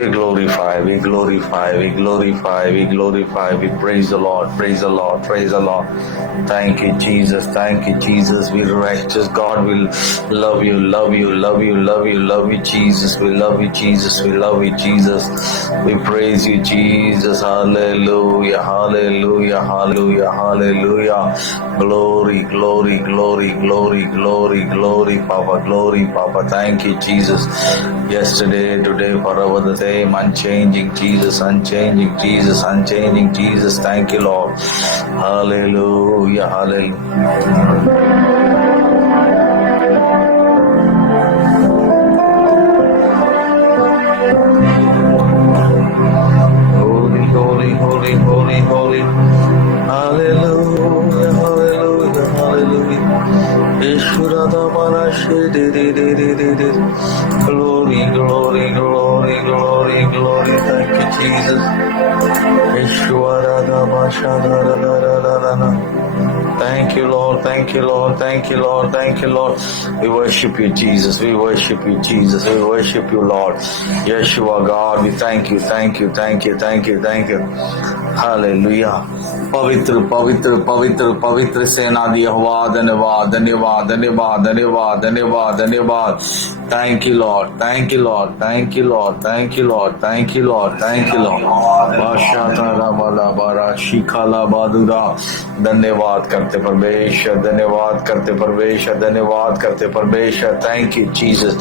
We glorify, we glorify, we glorify, we glorify, we praise the Lord, praise the Lord, praise the Lord. Thank you, Jesus, thank you, Jesus. We righteous God will love you, love you, love you, love you, love you, Jesus. We love you, Jesus, we love you, Jesus. We praise you, Jesus. Hallelujah, hallelujah, hallelujah, hallelujah. Glory, glory, glory, glory, glory, glory, Papa, glory, Papa. Thank you, Jesus. Yesterday, today, forever the same, unchanging Jesus, unchanging Jesus, unchanging Jesus. Thank you, Lord. Hallelujah, hallelujah. Holy, holy, holy, holy, holy. Hallelujah, hallelujah, hallelujah. Ishurada Manashi, glory, glory, glory, glory, glory. Thank you, Jesus. Ishwarada Mashadara. Thank you, Lord. Thank you, Lord. Thank you, Lord. Thank you, Lord. We worship you, Jesus. We worship you, Jesus. We worship you, Lord. Yeshua, God, we thank you, thank you, thank you, thank you, thank you. Hallelujah. पवित्र पवित्र पवित्र पवित्र सेनादी यहोवा धन्यवाद धन्यवाद धन्यवाद धन्यवाद धन्यवाद धन्यवाद Thank you, Lord. Thank you, Lord. Thank you, Lord. Thank you, Lord. Thank you, Lord. Thank you, Lord. Vashatara Malabara Shikala Badura. धन्यवाद करते परमेश्वर, धन्यवाद करते परमेश्वर, धन्यवाद करते परमेश्वर. Thank you, Jesus.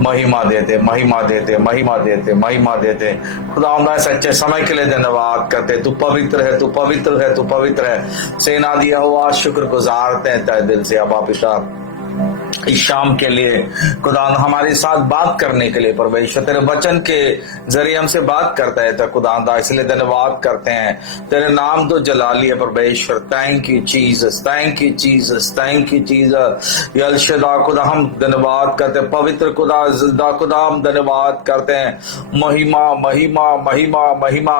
महिमा देते, महिमा देते, महिमा देते, महिमा देते. खुदा सच्चे समय के लिए धन्यवाद करते. तू पवित्र है, तू पवित्र है, तू पवित्र है. सेना दिया हुआ शुक्र गुजारते हैं तहे दिल से. अब आप इस शाम के लिए खुदा हमारे साथ बात करने के लिए परमेश्वर तेरे वचन के जरिए हमसे बात करता है तो खुदा इसलिए धन्यवाद करते हैं. तेरे नाम तो जलाली है परमेश्वर. Thank you Jesus, thank you Jesus, thank you Jesus. El Shaddai खुदा हम धन्यवाद करते हैं. पवित्र खुदा हम धन्यवाद करते हैं. महिमा महिमा महिमा महिमा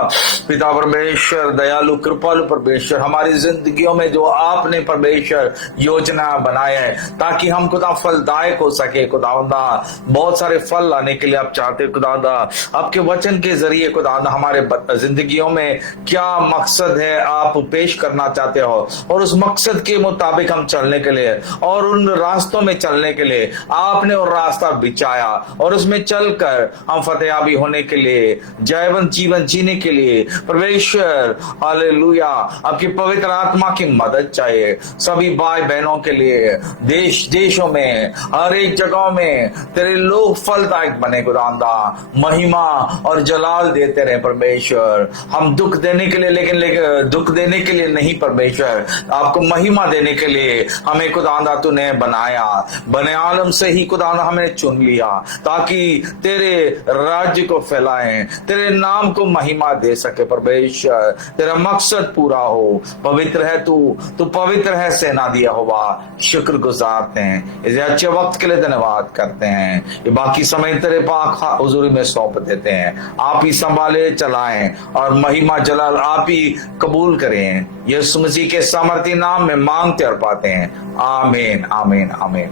पिता परमेश्वर, दयालु कृपालु परमेश्वर, हमारी जिंदगियों में जो आपने परमेश्वर योजना बनाया है ताकि हम खुदा फलदायक हो सके. खुदावंदा बहुत सारे फल लाने के लिए आप चाहते हो खुदावंदा. आपके वचन के जरिए खुदावंदा हमारे जिंदगियों में क्या मकसद है आप पेश करना चाहते हो और उस मकसद के मुताबिक हम चलने के लिए और उन रास्तों में चलने के लिए आपने और रास्ता बिछाया और उसमें चलकर हम फतेहाबी होने के लिए, जयवंत जीवन जीने के लिए परमेश्वर हालेलुया आपकी पवित्र आत्मा की मदद चाहिए. सभी भाई बहनों के लिए देशों में हर एक जगह में तेरे लोग फलदायक बने खुदावंदा. महिमा और जलाल देते रहे परमेश्वर. हम दुख देने के लिए लेकिन दुख देने के लिए नहीं परमेश्वर, आपको महिमा देने के लिए हमें खुदावंदा तूने बनाया. बने आलम से ही खुदावंदा हमें चुन लिया ताकि तेरे राज्य को फैलाएं, तेरे नाम को महिमा दे सके परमेश्वर. तेरा मकसद पूरा हो. पवित्र है तू पवित्र है. सेना दिया हुआ शुक्र गुजारते हैं. इस अच्छे वक्त के लिए धन्यवाद करते हैं. ये बाकी समय तेरे पाक हुजूरी में सौंप देते हैं. आप ही संभाले चलाएं और महिमा जलाल आप ही कबूल करें. यीशु मसीह के सामर्थी नाम में मांगते और पाते हैं. आमीन आमीन आमीन.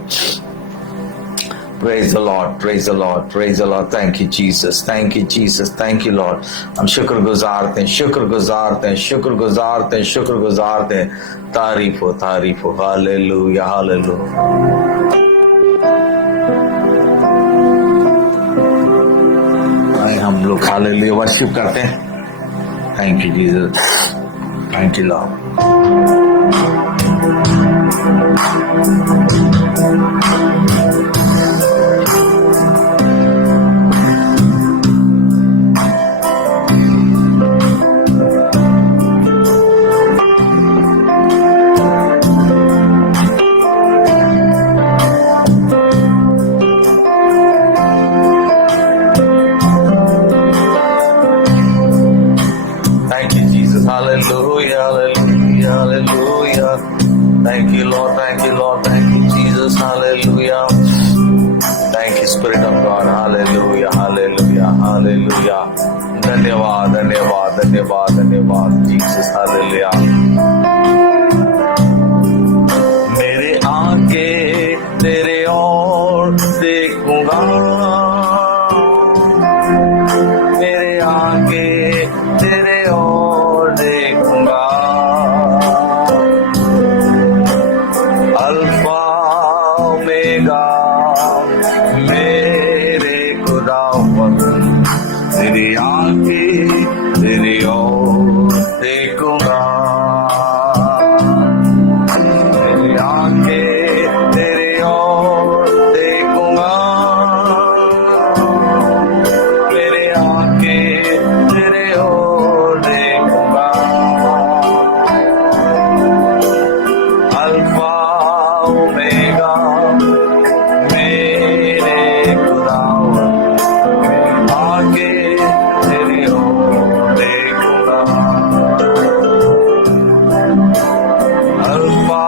Praise the Lord, praise the Lord, praise the Lord. Thank you, Jesus. Thank you, Jesus. Thank you, Lord. हम शुक्र गुजारते हैं, शुक्र गुजारते हैं, शुक्र गुजारते हैं, शुक्र गुजारते हैं. तारीफ हो, तारीफ हो. Hallelujah, hallelujah. हम लोग हालेलुया वर्शिप करते हैं. Thank you, Jesus. Thank you, Lord. Hallelujah, hallelujah, hallelujah. Thank you, Lord, thank you, Lord, thank you, Jesus, hallelujah. Thank you, Spirit of God, hallelujah, hallelujah, hallelujah. धन्यवाद, धन्यवाद, धन्यवाद, धन्यवाद, Jesus, hallelujah. मेरे आगे तेरे और देखूंगा, मेरी आंखें तेरी ओर देखूंगा, मेरी आंखें तेरी ओर देखूंगा, मेरी आंखें तेरे ओर देखूंगा। अल्फा ओमेगा मेरे खुदावन, आगे तेरी ओर देखूंगा। अल्फा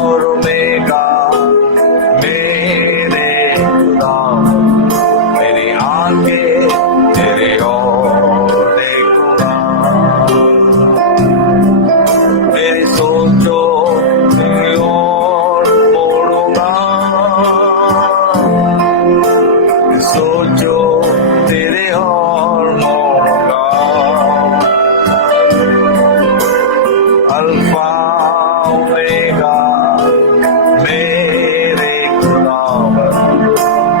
और ओमेगा मेरे खुदावन, मेरी आंखें तेरी ओर देखूंगा। मेरी सोचो तेरी ओर मोड़ूंगा, सोचो तेरे ओर मोड़ूंगा। अल्फा ओमेगा मेरे खुदावन,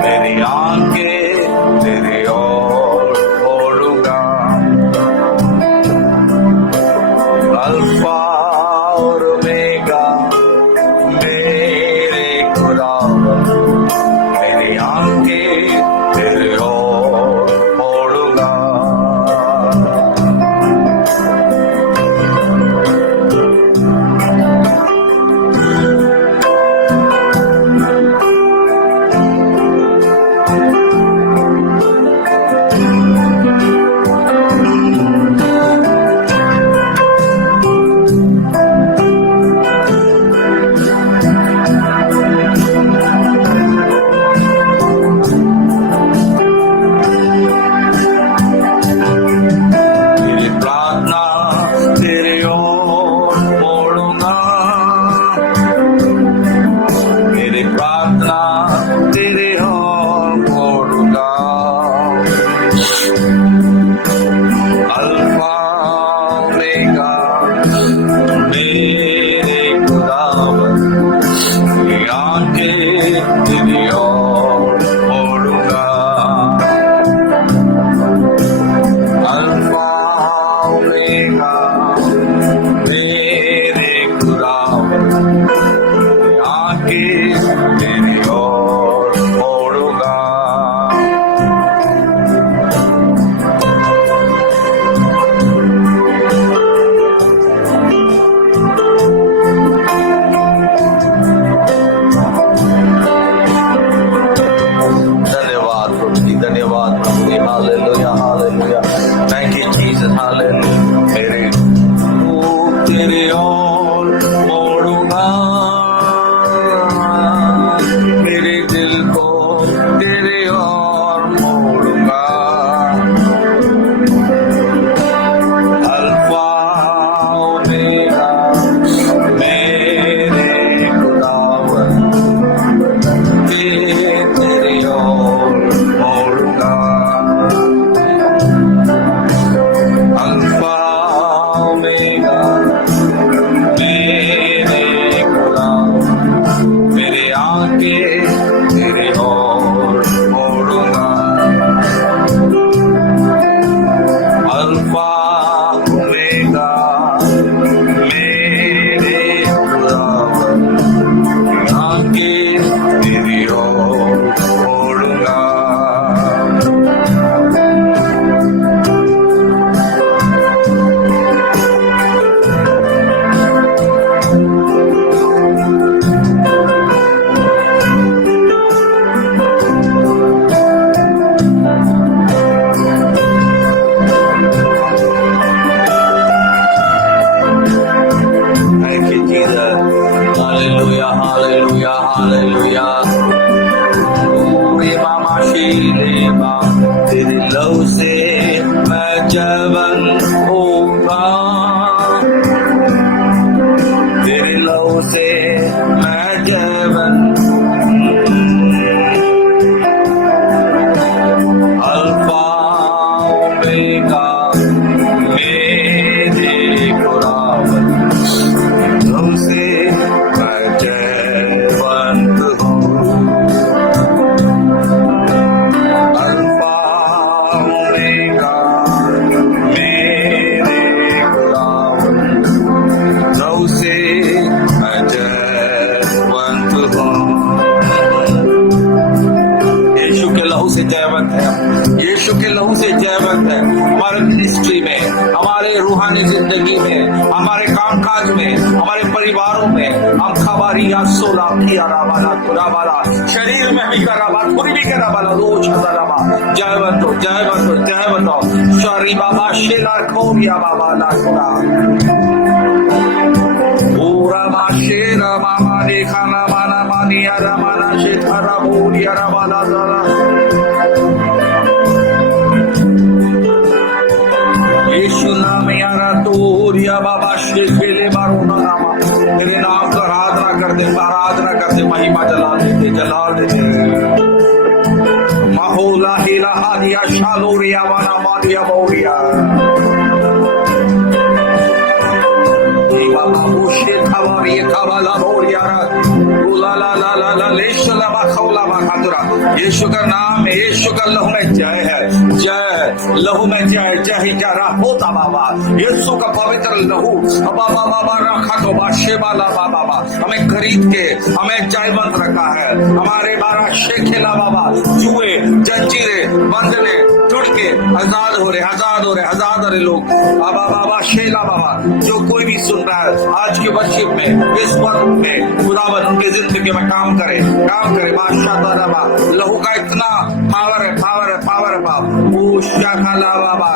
मेरी आंखें तेरी ओर मोड़ूंगा। अल्फा और ओमेगा मेरे खुदावन, मेरी आंखें तेरे ओर मोड़ूंगा। मेरी प्रार्थना तेरे ओर मोड़ूंगा, मेरी प्रार्थना तेरे ओर मोड़ूंगा। अल्फा ओमेगा मेरे खुदावन, मेरी आंखें तेरी ओर मोड़ूंगा। अल्फा ओमेगा मेरे खुदावन, आंखें तेरी ओर मोड़ूंगा। धन्यवाद प्रभु जी, धन्यवाद प्रभु जी। Hallelujah hallelujah, thank you Jesus, hallelujah. मेरे रूप तेरे ओर मोड़ूंगा, मेरे दिल को तेरे ओर मोड़ूंगा। अल्फा ओमेगा मेरे खुदावन, तेरी ओर मोड़ूंगा। अल्फा ओमेगा मेरे खुदावन, मेरे आंखें तेरे ओर मोड़ूंगा। अल्फा ओमेगा मेरे खुदावन, आंखें तेरी ओर मोड़ूंगा। Thank you, Jesus. Hallelujah, hallelujah, hallelujah. Reba Mashileba, तेरे लव से मैं जवन होगा, तेरे लव से मैं जवन। अल्फा ओमेगा मेरे खुदावन, तुमसे मैं जयवंत हूँ। अल्फा आएगा मेरे खुदावन, लहू से मैं जयवंत हूँ। यीशु के लहू से जयवंत है, यीशु के लहू से जयवंत है। हमारे मिनिस्ट्री में, हमारे रूहानी जिंदगी में, हमारे कामकाज में, हमारे परिवारों में हम खबारी या सोला किया रावाला खुदावाला, शरीर में भी करावा खुद भी करावाला रोज हजारावा, जयवंत हो जयवंत हो जयवंत हो। सॉरी बाबा शेला खोबिया बाबा ना खुदा पूरा माशेरा मामा देखा ना माना मानिया रमाना शेखरा बोलिया रवाला जरा। यीशु नाम यारा तोरिया बाबा शेखले मारो ना नामा, तेरे नाम का आराधना कर दे, आराधना कर दे, महिमा जला दे, जला दे। माहौला हिला हादिया शालोरिया वाना मारिया बोरिया बाबा बुशे खबारी खबाला बोरिया ला ला ला ला ला लेशला खौला खादरा। यीशु का नाम है, यीशु का लहू में जय है, जय लहू में जय जय ही जा रहा होता बाबा। यीशु का पवित्र लहू बाबा बाबा रखा तो बाशेबा ला बाबा हमें खरीद के हमें जयवंत रखा है। हमारे 12 शेखेला बाबा जुए जंजीरे बंधने टूट के आजाद हो रहे, आजाद हो रहे, आजाद हो रहे लोग बाबा बाबा शेला बाबा। जो कोई भी सुन रहा है आज की वर्शिप में, इस वक्त में खुदावन उनकी जिंदगी में काम करे, काम करे बादशाह बाबा। लहू का इतना पावर है, पावर है, पावर है बाप। वो शाखाला बाबा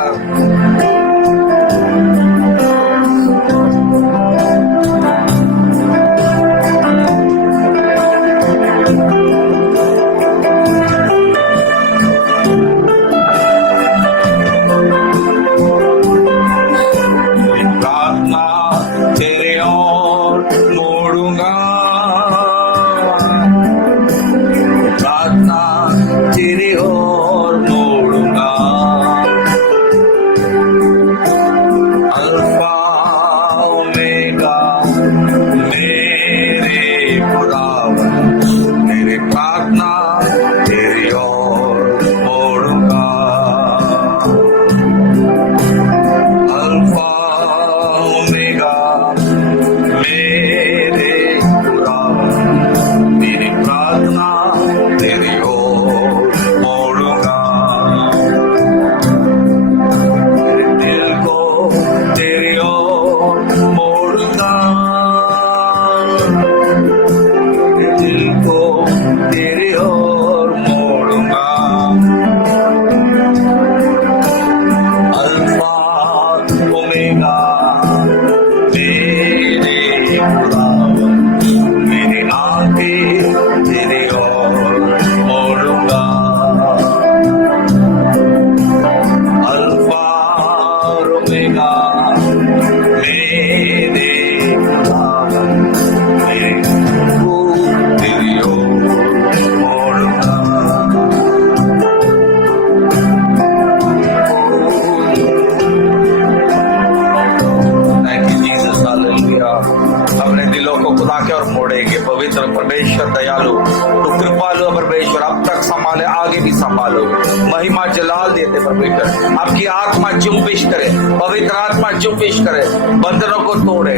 परमेश्वर दयालु, तो कृपालु परमेश्वर अब तक संभाले, आगे भी संभालो। महिमा जलाल देते परमेश्वर, आपकी आत्मा जुम्बिश करे, पवित्र आत्मा जुम्बिश करे, बंधनों को तोड़े।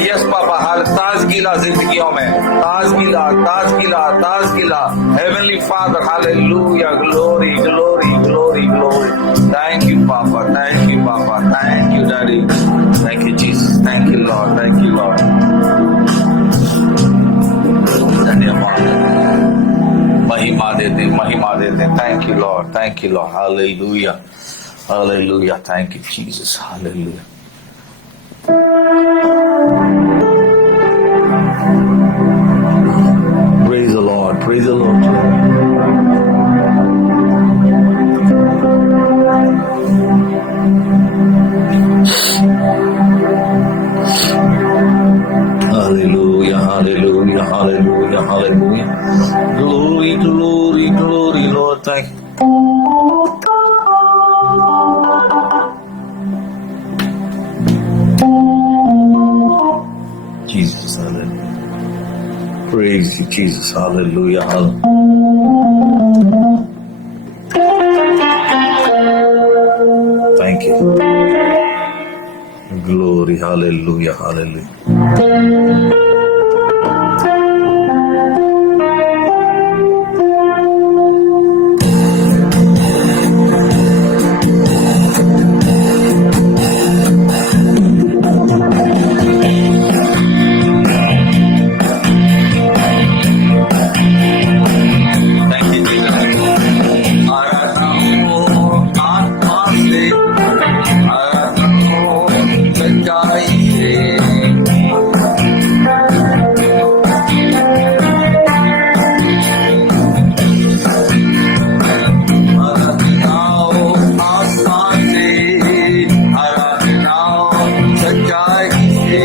यस पापा, हर ताजगीला जिंदगियों में, ताजगीला ताजगीला ताजगीला। Heavenly father, hallelujah, glory glory glory glory. Thank you papa, thank you papa, thank you daddy, thank you Jesus, thank you Lord, thank you Lord. धन्यवाद, महिमा देते, महिमा देते। Thank you Lord, thank you Lord, hallelujah, hallelujah, thank you Jesus, hallelujah. Praise the Lord, praise the Lord. Hallelujah, hallelujah, hallelujah, hallelujah. Glory, glory, glory, Lord, thank you. Jesus, hallelujah. Praise you, Jesus, hallelujah, hallelujah. Thank you. Glory, hallelujah, hallelujah. Thank you, Jesus. आराधना आत्मा से, आराधना सच्चाई से, आराधना आत्मा से, आराधना सच्चाई से।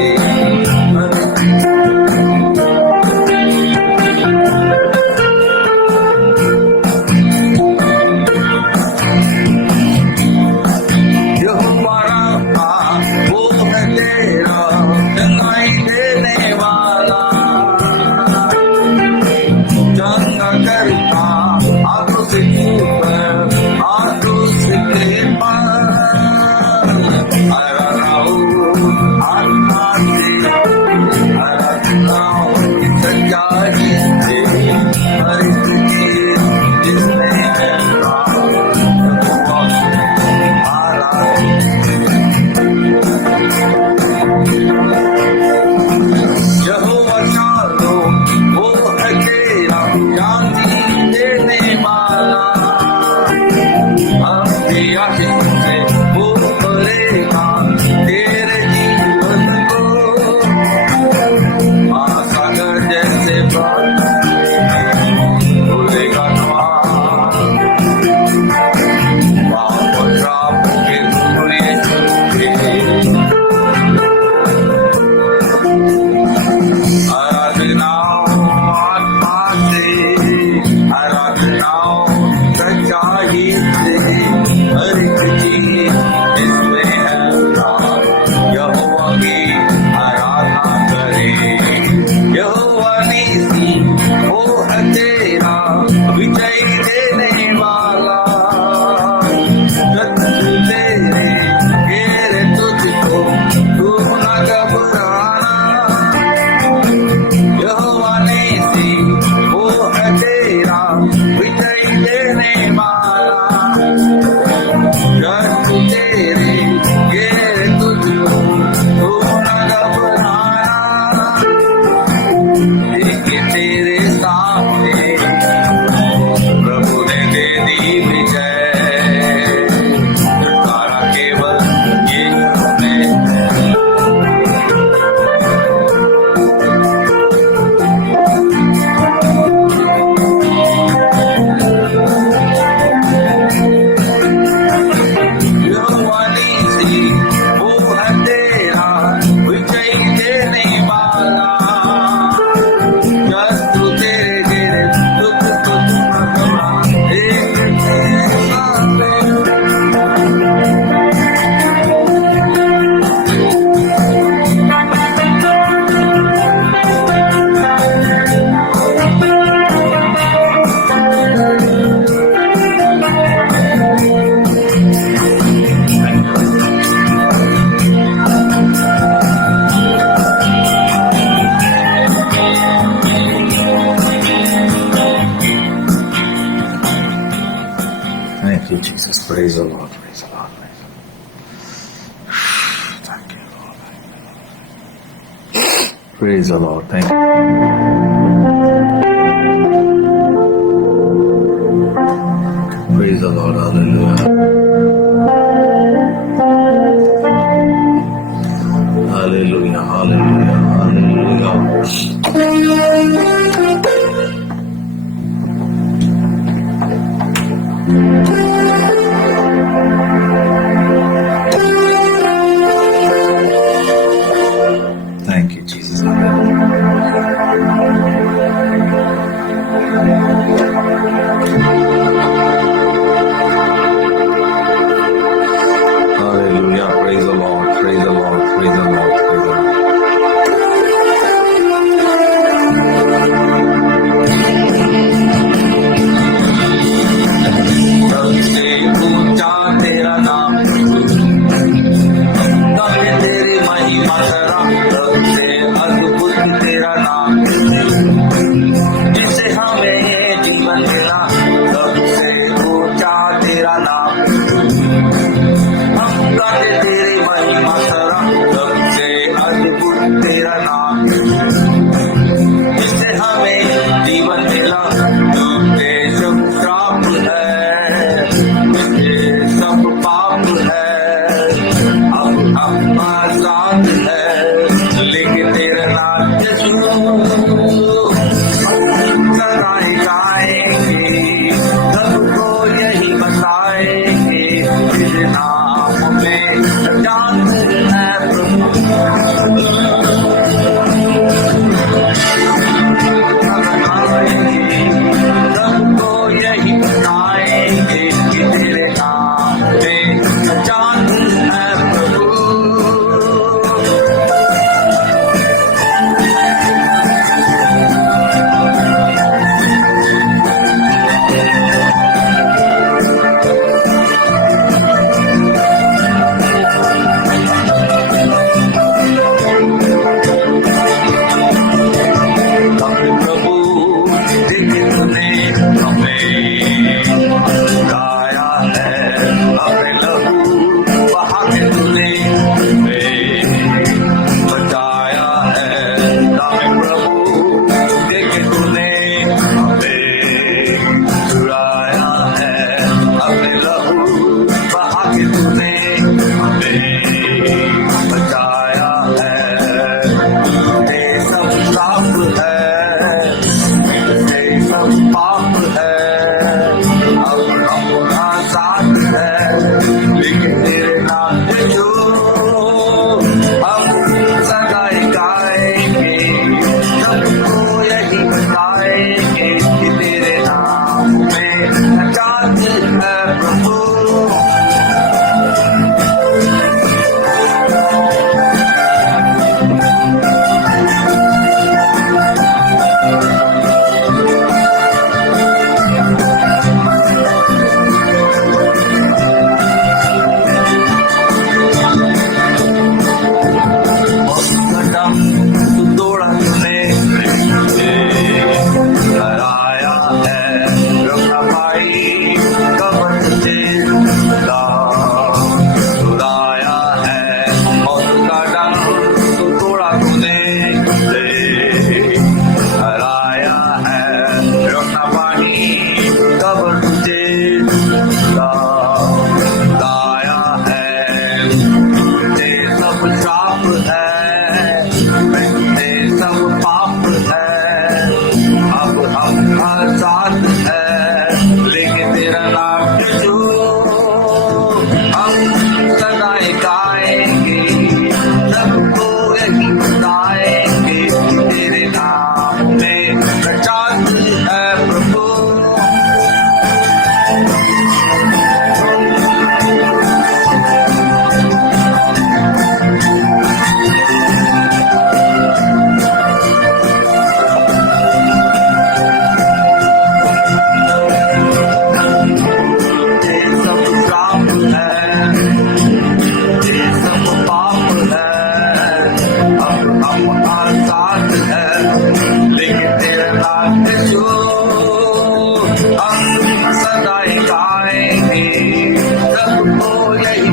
Thank you, Jesus. Praise the Lord. Praise the Lord. Praise the Lord. Thank you, Lord. Praise the Lord. Thank you. Praise the Lord. Hallelujah. Hallelujah. Hallelujah. Thank you, Jesus.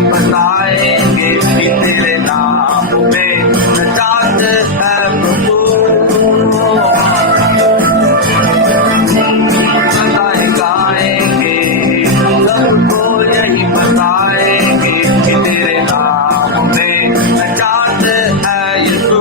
बताएंगे कि तेरे नाम में नजात है प्रभु। सदाई गाएंगे, सबको यही बताएंगे कि तेरे नाम में नजात है यीशु।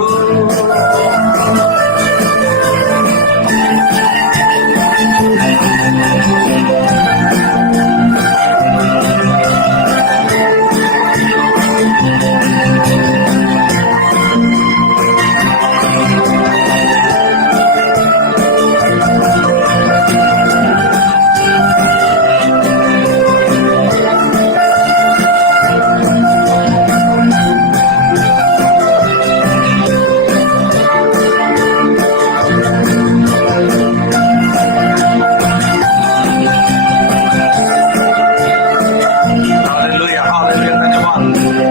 हालेलुया, हालेलुया, धन्यवाद।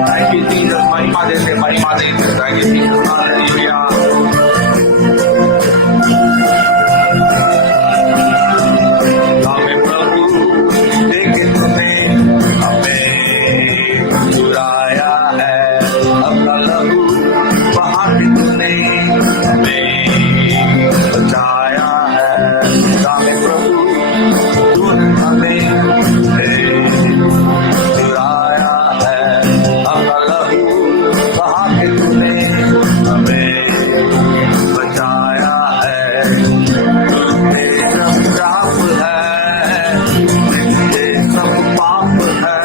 थैंक यू जीसस, महिमा देते, महिमा देते। Thank you Jesus, hallelujah. हमें प्रभु देखे तुम्हें, हमें चुराया है, अपना लहू बहा के तूने हमें बचाया है। हमें प्रभु तूने हमें चुराया है, अपना लहू बहा के तूने हमें बचाया है। तेरे सब श्राप है, तेरे सब पाप है,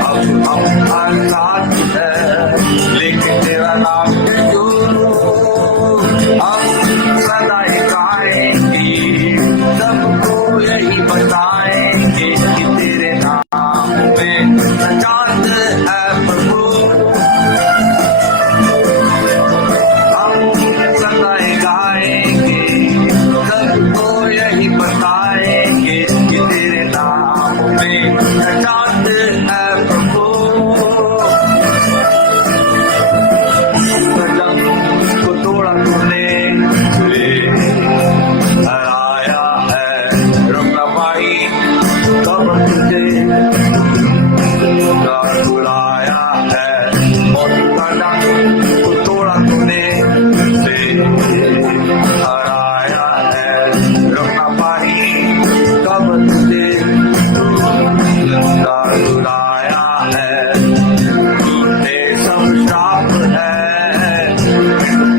अब हम आजाद है, लेकिन तेरा नाम यीशु। हम सदा ही गाएंगे, सबको यही बताएंगे कि तेरे नाम में नजात है प्रभु। हम सदा ही गाएंगे, सबको यही बताएंगे कि तेरे नाम में नजात है प्रभु। जब को तोड़ा तूने हराया है, रुकना पाई कब तुझे बुलाया है। और को तोड़ा तूने हराया है, रुकना पाई कब तुझे बुलाया है। तेरे सब श्राप है,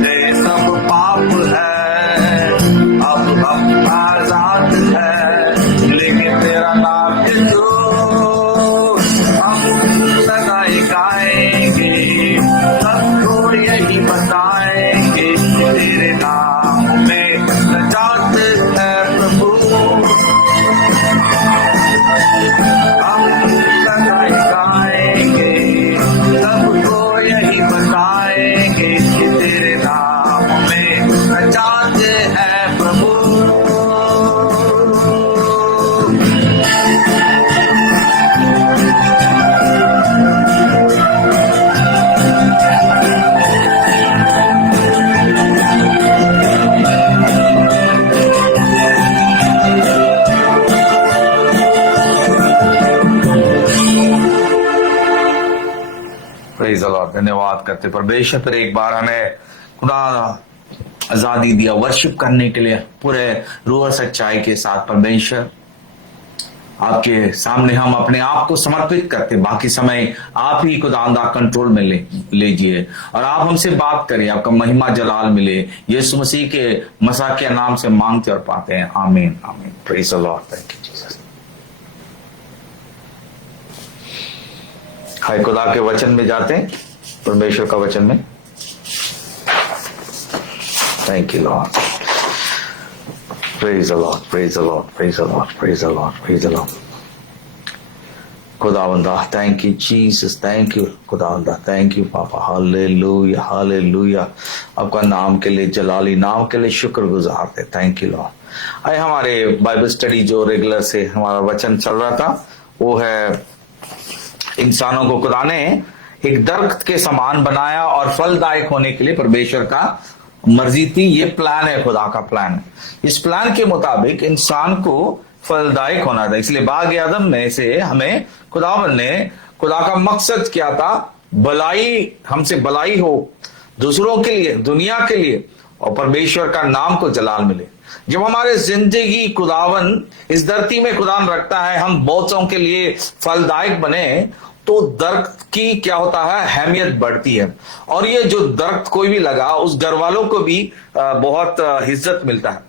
तेरे सब पाप है, अब हम आजाद है, लेकिन तेरा नाम यीशु। हम सदा ही गाएंगे, सबको यही बताएंगे कि तेरे नाम में नजात है प्रभु। हम सदा ही गाएंगे, सबको यही बताएंगे कि तेरे नाम में नजात है प्रभु। Praise the Lord. धन्यवाद करते परमेश्वर पर एक बार हमें खुदा आजादी दिया वर्शिप करने के लिए पूरे रूह सच्चाई के साथ। परमेश्वर आपके सामने हम अपने आप को समर्पित करते, बाकी समय आप ही खुदावंद कंट्रोल में लीजिए और आप हमसे बात करिए, आपका महिमा जलाल मिले। यीशु मसीह के मसा के नाम से मांगते और पाते हैं, amen amen. Praise the Lord. Thank you Jesus. हाय, खुदा के वचन में जाते हैं, परमेश्वर का वचन में। Thank you Lord. Praise the Lord, praise the Lord, praise the Lord, praise the Lord, praise the Lord. खुदावंदा, thank you Jesus, thank you खुदावंदा, thank you papa. Hallelujah, hallelujah. आपका नाम के लिए, जलाली नाम के लिए शुक्रगुजार थे। Thank you Lord. आए हमारे बाइबल स्टडी जो रेगुलर से हमारा वचन चल रहा था, वो है इंसानों को खुदा ने एक दरख्त के समान बनाया और फलदायक होने के लिए परमेश्वर का मर्जी थी। ये प्लान है, खुदा का प्लान है। इस प्लान के मुताबिक इंसान को फलदायक होना था, इसलिए बाग आदम में से हमें खुदावंद ने खुदा का मकसद क्या था? भलाई, हमसे भलाई हो दूसरों के लिए, दुनिया के लिए, और परमेश्वर का नाम को जलाल मिले। जब हमारे जिंदगी खुदावन इस धरती में खुदावन रखता है, हम बहुतों के लिए फलदायक बने, तो दरख्त की क्या होता है? अहमियत बढ़ती है। और ये जो दरख्त कोई भी लगा, उस घर वालों को भी बहुत इज्जत मिलता है।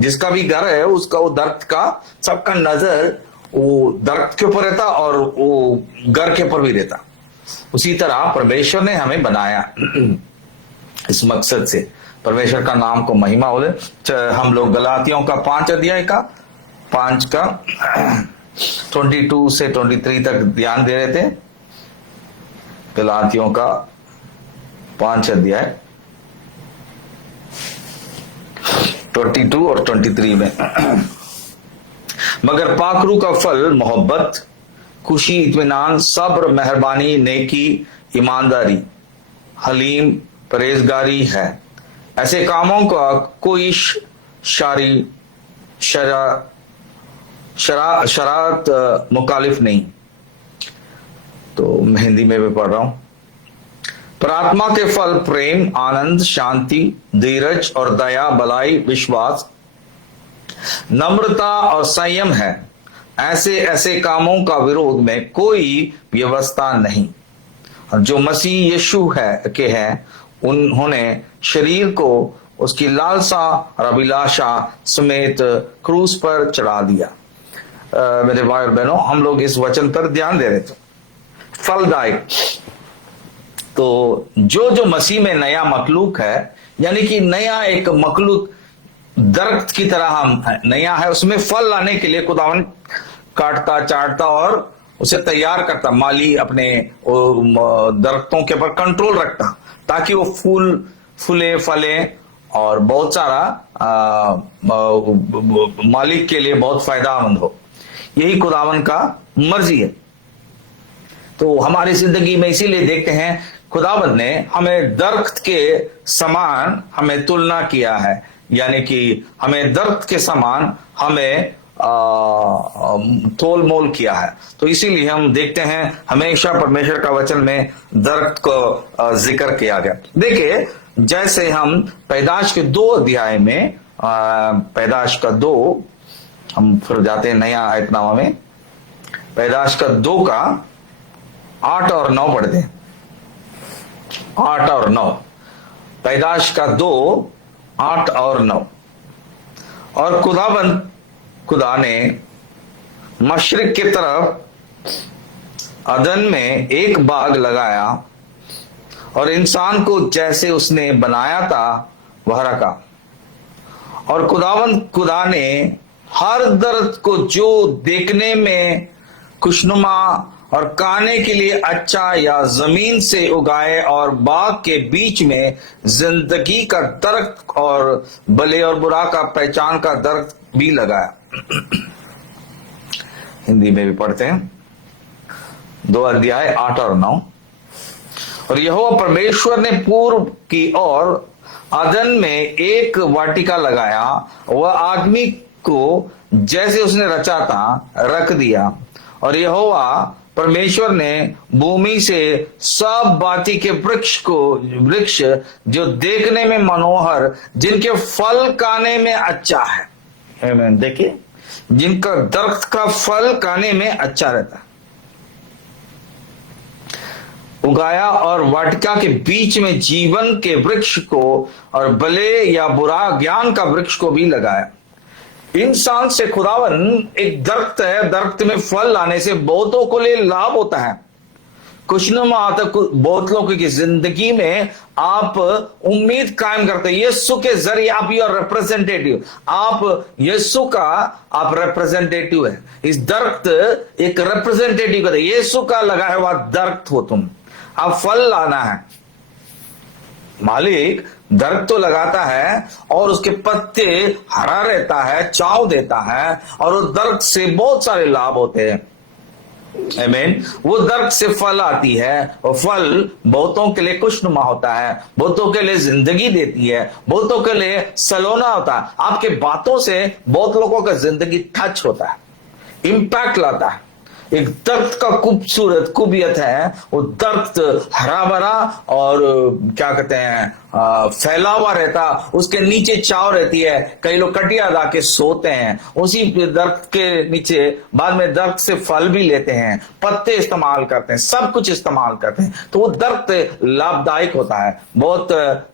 जिसका भी घर है उसका, वो दरख्त का सबका नजर वो दरख्त के ऊपर रहता और वो घर के ऊपर भी रहता। उसी तरह परमेश्वर ने हमें बनाया इस मकसद से, परमेश्वर का नाम को महिमा हो। हम लोग गलातियों का 5 अध्याय का 5 का 22 से 23 तक ध्यान दे रहे थे। गलातियों का 5 अध्याय 22 और 23 में मगर पाखरू का फल मोहब्बत, खुशी, इत्मीनान, सब्र, मेहरबानी, नेकी, ईमानदारी, हलीम, परहेजगारी है। ऐसे कामों का कोई शरारत मुखालिफ नहीं। तो मैं हिंदी में भी पढ़ रहा हूं। पर आत्मा के फल प्रेम, आनंद, शांति, धीरज और दया, भलाई, विश्वास, नम्रता और संयम है। ऐसे ऐसे कामों का विरोध में कोई व्यवस्था नहीं। और जो मसीह यीशु है उन्होंने शरीर को उसकी लालसा और अभिलाषा समेत क्रूस पर चढ़ा दिया। मेरे भाई और बहनों, हम लोग इस वचन पर ध्यान दे रहे थे। फलदायक, तो जो मसीह में नया मखलूक है, यानी कि नया एक मखलूक दरख्त की तरह हम नया है, उसमें फल लाने के लिए खुदावन काटता, चाटता और उसे तैयार करता। माली अपने दरख्तों के ऊपर कंट्रोल रखता ताकि वो फूले फले और बहुत सारा मालिक के लिए बहुत फायदामंद हो। यही खुदावन का मर्जी है। तो हमारी जिंदगी में इसीलिए देखते हैं खुदावन ने हमें दरख्त के समान हमें तुलना किया है, यानी कि हमें दरख्त के समान हमें तोल मोल किया है। तो इसीलिए हम देखते हैं हमेशा परमेश्वर का वचन में दरख्त को जिक्र किया गया। देखिए, जैसे हम पैदाश के 2 अध्याय में, पैदाश का 2, हम फिर जाते हैं नया आयतनामा में, पैदाश का 2 का 8 और 9 पढ़ते हैं। 8 और 9, पैदाश का 2, 8 और 9। और खुदा ने मशरिक की तरफ अदन में एक बाग लगाया और इंसान को जैसे उसने बनाया था वह रखा। और खुदा ने हर दरख्त को जो देखने में खुशनुमा और खाने के लिए अच्छा या जमीन से उगाए और बाग के बीच में जिंदगी का दरख्त और भले और बुरा का पहचान का दरख्त भी लगाया। हिंदी में भी पढ़ते हैं, 2 अध्याय 8 और 9। और यहोवा परमेश्वर ने पूर्व की ओर अदन में एक वाटिका लगाया, वह आदमी को जैसे उसने रचा था रख दिया। और यहोवा परमेश्वर ने भूमि से सब बाती के वृक्ष जो देखने में मनोहर, जिनके फल खाने में अच्छा है, देखिए, जिनका दरख्त का फल खाने में अच्छा रहता है, उगाया। और वाटिका के बीच में जीवन के वृक्ष को और भले या बुरा ज्ञान का वृक्ष को भी लगाया। इंसान से खुदावन एक दरख्त है, दरख्त में फल लाने से बहुतों को लिए लाभ होता है, खुशनुमा आता है। बहुत लोगों की जिंदगी में आप उम्मीद कायम करते हैं। यीशु के जरिए आप योर रिप्रेजेंटेटिव, आप यीशु का आप रिप्रेजेंटेटिव है। इस दरख्त एक रिप्रेजेंटेटिव है, यीशु का लगाया हुआ दरख्त हो तुम, आप फल लाना है। मालिक दरख्त तो लगाता है और उसके पत्ते हरा रहता है, छांव देता है, और उस दरख्त से बहुत सारे लाभ होते हैं। आमीन। वो दरख्त से फल आती है और फल बहुतों के लिए खुशनुमा होता है, बहुतों के लिए जिंदगी देती है, बहुतों के लिए सलोना होता है। आपके बातों से बहुत लोगों का जिंदगी टच होता है, इंपैक्ट लाता है। एक दरख्त का खूबसूरत खूबियत है, वो दरख्त हरा भरा और क्या कहते हैं फैला हुआ रहता, उसके नीचे छांव रहती है, कई लोग कटिया ला के सोते हैं उसी दरख्त के नीचे, बाद में दरख्त से फल भी लेते हैं, पत्ते इस्तेमाल करते हैं, सब कुछ इस्तेमाल करते हैं। तो वो दरख्त लाभदायक होता है, बहुत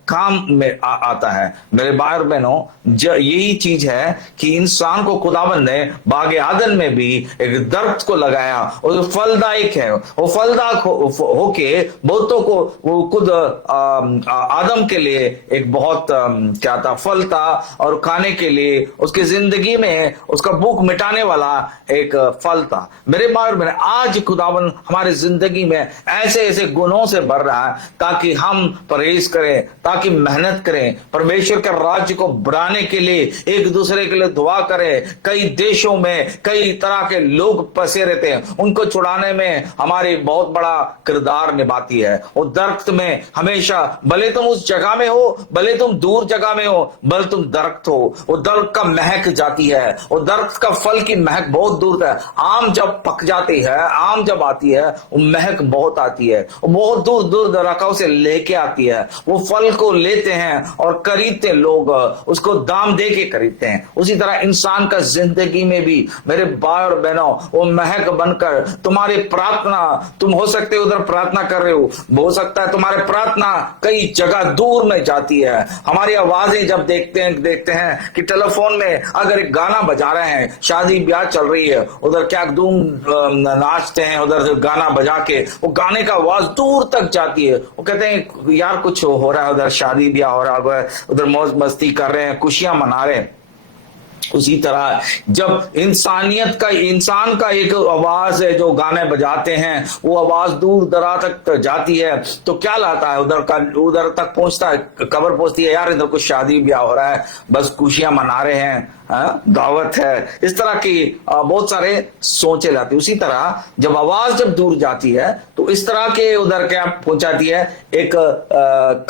काम में आता है। मेरे भाई और बहनों, यही चीज है कि इंसान को खुदावंद ने बागे आदन में भी एक दरख्त को लगाया और जो फलदायक है, वो फलदायक होके बहुतों को वो खुद आदम के लिए एक बहुत क्या था, फल था और खाने के लिए उसकी जिंदगी में उसका भूख मिटाने वाला एक फल था। मेरे भाई और बहन, आज खुदावंद हमारी जिंदगी में ऐसे ऐसे गुणों से भर रहा है ताकि हम परहेज करें, ताकि मेहनत करें, परमेश्वर के राज्य को बढ़ाने के लिए एक दूसरे के लिए दुआ करें। कई देशों में कई तरह के लोग फंसे रहते हैं, उनको छुड़ाने में हमारी बहुत बड़ा किरदार निभाती है। वो दरख्त में हमेशा, भले तुम उस जगह में हो, भले तुम दूर जगह में हो, भले तुम दरख्त हो, वो दरख्त का महक जाती है, वो दरख्त का फल की महक बहुत दूर है। आम जब पक जाती है, आम जब आती है, वो महक बहुत आती है, वो बहुत दूर दूर दरख्तों से लेके आती है। वो फल को लेते हैं और खरीदते लोग, उसको दाम दे के खरीदते हैं। उसी तरह इंसान का जिंदगी में भी मेरे भाई और बहनों, वो महक बनकर तुम्हारी प्रार्थना, तुम हो सकते हो उधर प्रार्थना कर रहे हो सकता है तुम्हारे प्रार्थना कई जगह दूर में जाती है। हमारी आवाजें जब देखते हैं कि टेलीफोन में अगर एक गाना बजा रहे हैं, शादी ब्याह चल रही है, उधर क्या धूम नाचते हैं, उधर गाना बजा के वो गाने का आवाज दूर तक जाती है। वो कहते हैं यार कुछ हो रहा है, उधर शादी ब्याह हो रहा है, उधर मौज मस्ती कर रहे हैं, खुशियां मना रहे हैं। उसी तरह जब इंसान का एक आवाज है जो गाने बजाते हैं, वो आवाज दूर दराज तक जाती है, तो क्या लाता है, उधर तक पहुंचता है, खबर पहुंचती है यार इधर कुछ शादी ब्याह हो रहा है, बस खुशियां मना रहे हैं, दावत है। इस तरह की बहुत सारे सोचे लाती है। उसी तरह जब आवाज जब दूर जाती है तो इस तरह के उधर क्या पहुंचाती है, एक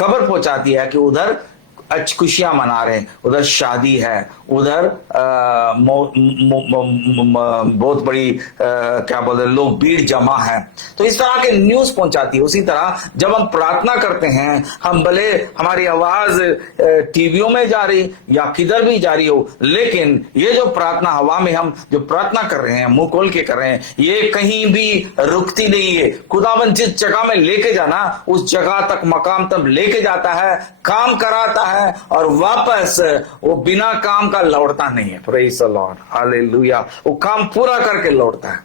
खबर पहुंचाती है कि उधर खुशियां मना रहे हैं, उधर शादी है, उधर बहुत बड़ी क्या बोलते हैं लोग, भीड़ जमा है। तो इस तरह के न्यूज पहुंचाती है। उसी तरह जब हम प्रार्थना करते हैं, हम भले हमारी आवाज टीवियों में जा रही या किधर भी जा रही हो, लेकिन ये जो प्रार्थना हवा में हम जो प्रार्थना कर रहे हैं, मुंह खोल के कर रहे हैं, ये कहीं भी रुकती नहीं है। खुदावन जिस जगह में लेके जाना, उस जगह तक मकाम तक लेके जाता है, काम कराता है और वापस वो बिना काम का लौटता नहीं है। Praise the Lord, hallelujah. वो काम पूरा करके लौटता है।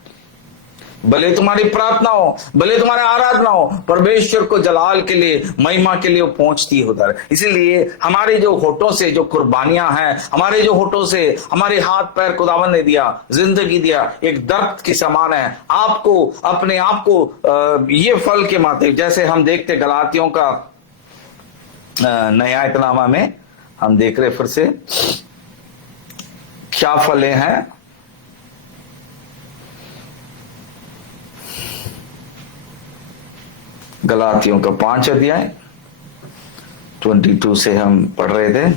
भले तुम्हारी प्रार्थना हो, भले तुम्हारे आराधना हो, परमेश्वर को जलाल के लिए, महिमा के लिए वो पहुंचती है उधर। इसीलिए हमारे जो होठों से जो कुर्बानियां हैं, हमारे जो होठों से हमारे हाथ पैर खुदावन ने दिया, जिंदगी दिया, एक दरख्त के समान है। आपको अपने आप को ये फल के माते, जैसे हम देखते गलातियों का नया इतनामा में हम देख रहे, फिर से क्या फले हैं। गलातियों का 5 अध्याय 22 से हम पढ़ रहे थे।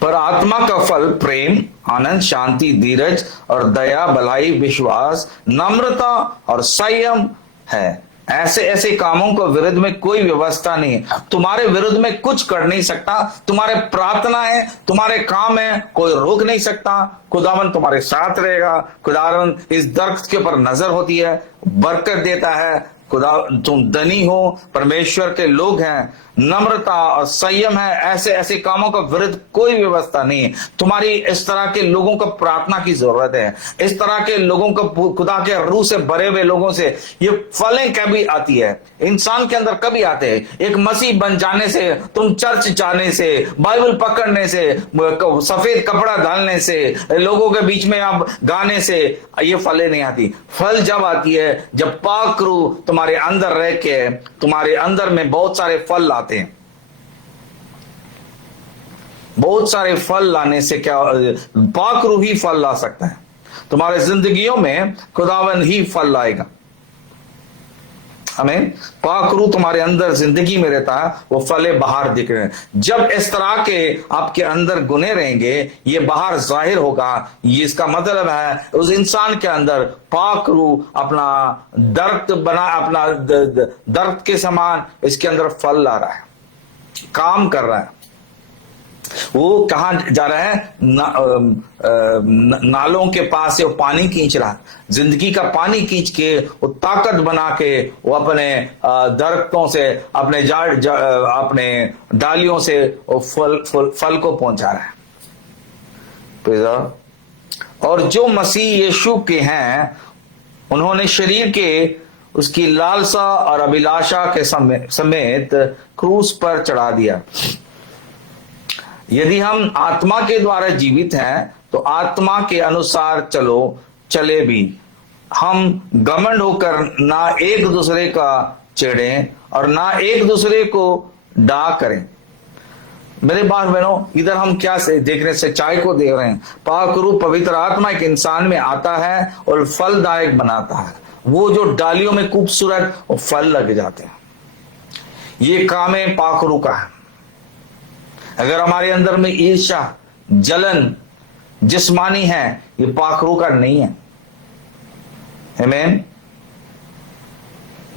पर आत्मा का फल प्रेम, आनंद, शांति, धीरज और दया, भलाई, विश्वास, नम्रता और संयम है। ऐसे ऐसे कामों को विरुद्ध में कोई व्यवस्था नहीं है। तुम्हारे विरुद्ध में कुछ कर नहीं सकता। तुम्हारे प्रार्थना है, तुम्हारे काम है, कोई रोक नहीं सकता। खुदावन तुम्हारे साथ रहेगा। खुदावन इस दरख्त के ऊपर नजर होती है, बरकत देता है। खुदा तुम धनी हो, परमेश्वर के लोग हैं, नम्रता और संयम है। ऐसे ऐसे कामों का विरुद्ध कोई व्यवस्था नहीं है। तुम्हारी इस तरह के लोगों को प्रार्थना की जरूरत है। इस तरह के लोगों को, खुदा के रूह से भरे हुए लोगों से ये फलें कभी आती है, इंसान के अंदर कभी आते हैं। एक मसीह बन जाने से, तुम चर्च जाने से, बाइबल पकड़ने से, सफेद कपड़ा डालने से, लोगों के बीच में आप गाने से ये फलें नहीं आती। फल जब आती है जब पाक रूह तुम्हारे अंदर रह के तुम्हारे अंदर में बहुत सारे फल लाते हैं। बहुत सारे फल लाने से क्या, पाक रूह ही फल ला सकता है। तुम्हारे जिंदगियों में खुदावन ही फल लाएगा। हमें पाक रूह तुम्हारे अंदर जिंदगी में रहता है, वो फले बाहर दिख रहे हैं। जब इस तरह के आपके अंदर गुने रहेंगे, ये बाहर जाहिर होगा। ये इसका मतलब है उस इंसान के अंदर पाक रूह अपना दर्द बना, अपना दर्द के समान इसके अंदर फल ला रहा है, काम कर रहा है। वो कहां जा रहा है? नालों के पास से वो पानी खींच रहा है, जिंदगी का पानी खींच के वो ताकत बना के वो अपने दरख्तों से, अपने अपने डालियों से वो फल को पहुंचा रहा है। और जो मसीह यीशु के हैं, उन्होंने शरीर के उसकी लालसा और अभिलाषा के समेत क्रूस पर चढ़ा दिया। यदि हम आत्मा के द्वारा जीवित हैं तो आत्मा के अनुसार चले भी। हम घमंड होकर ना एक दूसरे का चिढ़ें और ना एक दूसरे को डा करें। मेरे भाई बहनों, इधर हम क्या से देख रहे हैं? सच्चाई को देख रहे हैं। पाक रूह पवित्र आत्मा एक इंसान में आता है और फलदायक बनाता है। वो जो डालियों में खूबसूरत और फल लग जाते हैं, ये काम है पाक रूह का है। अगर हमारे अंदर में ईर्ष्या, जलन, जिस्मानी है, ये पाक रूह का नहीं है। आमीन।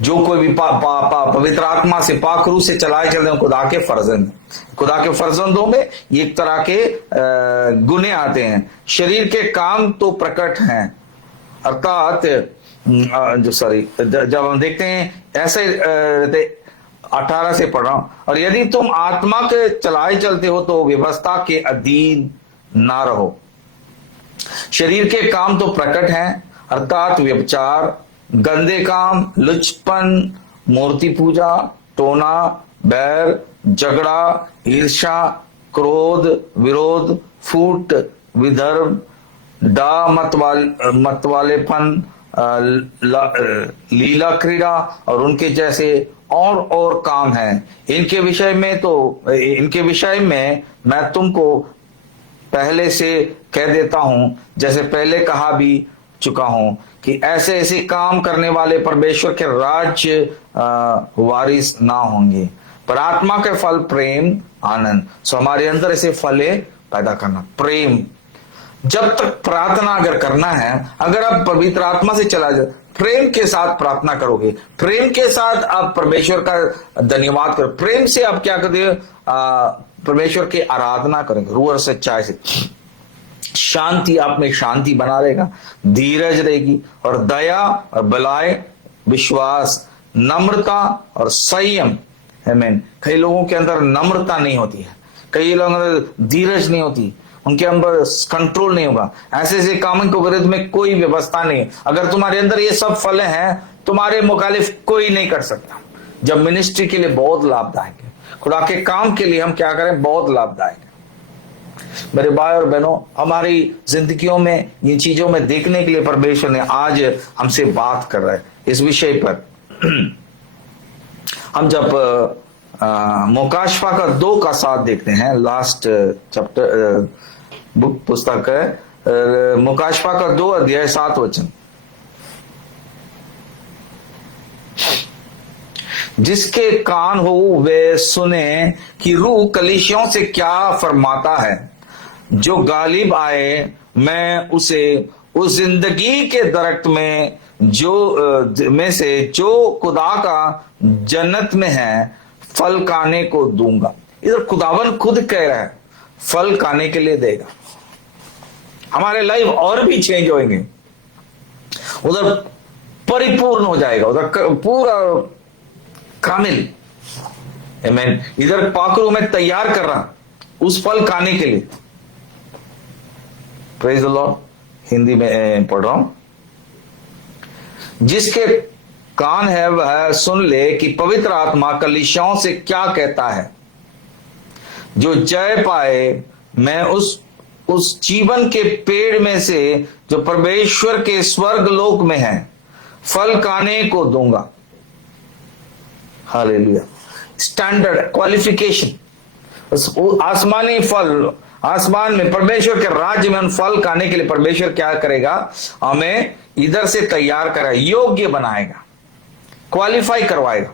जो कोई भी पवित्र आत्मा से, पाक रूह से चलाए चलते हैं, खुदा के फर्जंद। खुदा के फर्जंदों में ये एक तरह के गुने आते हैं। शरीर के काम तो प्रकट हैं, अर्थात जब हम देखते हैं ऐसे 18 से पढ़ रहा हूं, और यदि तुम आत्मा के चलाए चलते हो तो व्यवस्था के अधीन ना रहो। शरीर के काम तो प्रकट हैं, अर्थात व्यभिचार, गंदे काम, लुचपन, मूर्ति पूजा, टोना, बैर, झगड़ा, ईर्ष्या, क्रोध, विरोध, फूट, विधर्म, डा मतवालेपन, लीला क्रीड़ा और उनके जैसे और काम हैं। इनके विषय में मैं तुमको पहले से कह देता हूं, जैसे पहले कहा भी चुका हूं, कि ऐसे ऐसे काम करने वाले परमेश्वर के राज्य वारिस ना होंगे। पर आत्मा के फल प्रेम, आनंद। सो हमारे अंदर ऐसे फले पैदा करना, प्रेम। जब तक प्रार्थना अगर करना है, अगर आप पवित्र आत्मा से चला जाए, प्रेम के साथ प्रार्थना करोगे, प्रेम के साथ आप परमेश्वर का धन्यवाद करो, प्रेम से आप क्या करते हो? परमेश्वर की आराधना करेंगे रूह और सच्चाई से। शांति आप में शांति बना रहेगा, धीरज रहेगी, और दया और बलाय, विश्वास, नम्रता और संयम। आमीन। कई लोगों के अंदर नम्रता नहीं होती है, कई लोगों के अंदर धीरज नहीं होती, उनके अंदर कंट्रोल नहीं होगा। ऐसे ऐसे कामों के विरुद्ध में कोई व्यवस्था नहीं। अगर तुम्हारे अंदर ये सब फल हैं, तुम्हारे मुखालिफ कोई नहीं कर सकता। जब मिनिस्ट्री के लिए बहुत लाभदायक है, खुदा के काम के लिए हम क्या करें, बहुत लाभदायक है। मेरे भाई और बहनों, हमारी जिंदगियों में इन चीजों में देखने के लिए परमेश्वर ने आज हमसे बात कर रहा है इस विषय पर। हम जब मोकाशफा का 2 का 7 देखते हैं, लास्ट चैप्टर बुक पुस्तक है मोकाशफा का 2 अध्याय 7 वचन। जिसके कान हो वे सुने कि रूह कलीसियों से क्या फरमाता है। जो गालिब आए मैं उसे उस जिंदगी के दरख्त में जो खुदा का जन्नत में है फल खाने को दूंगा। इधर खुदावन खुद कह रहा है फल खाने के लिए देगा। हमारे लाइफ और भी चेंज होंगे, उधर परिपूर्ण हो जाएगा, उधर पूरा कामिल। आमीन। इधर पाकरू में तैयार कर रहा उस फल खाने के लिए। Praise the Lord. हिंदी में पढ़ रहा हूं। जिसके कान है वह सुन ले कि पवित्र आत्मा कलीसियाओं से क्या कहता है। जो जय पाए मैं उस जीवन के पेड़ में से जो परमेश्वर के स्वर्ग लोक में है फल खाने को दूंगा। हालेलुया। स्टैंडर्ड क्वालिफिकेशन, आसमानी फल, आसमान में परमेश्वर के राज्य में उन फल खाने के लिए परमेश्वर क्या करेगा, हमें इधर से तैयार करेगा, योग्य बनाएगा। क्वालिफाई करवाएगा।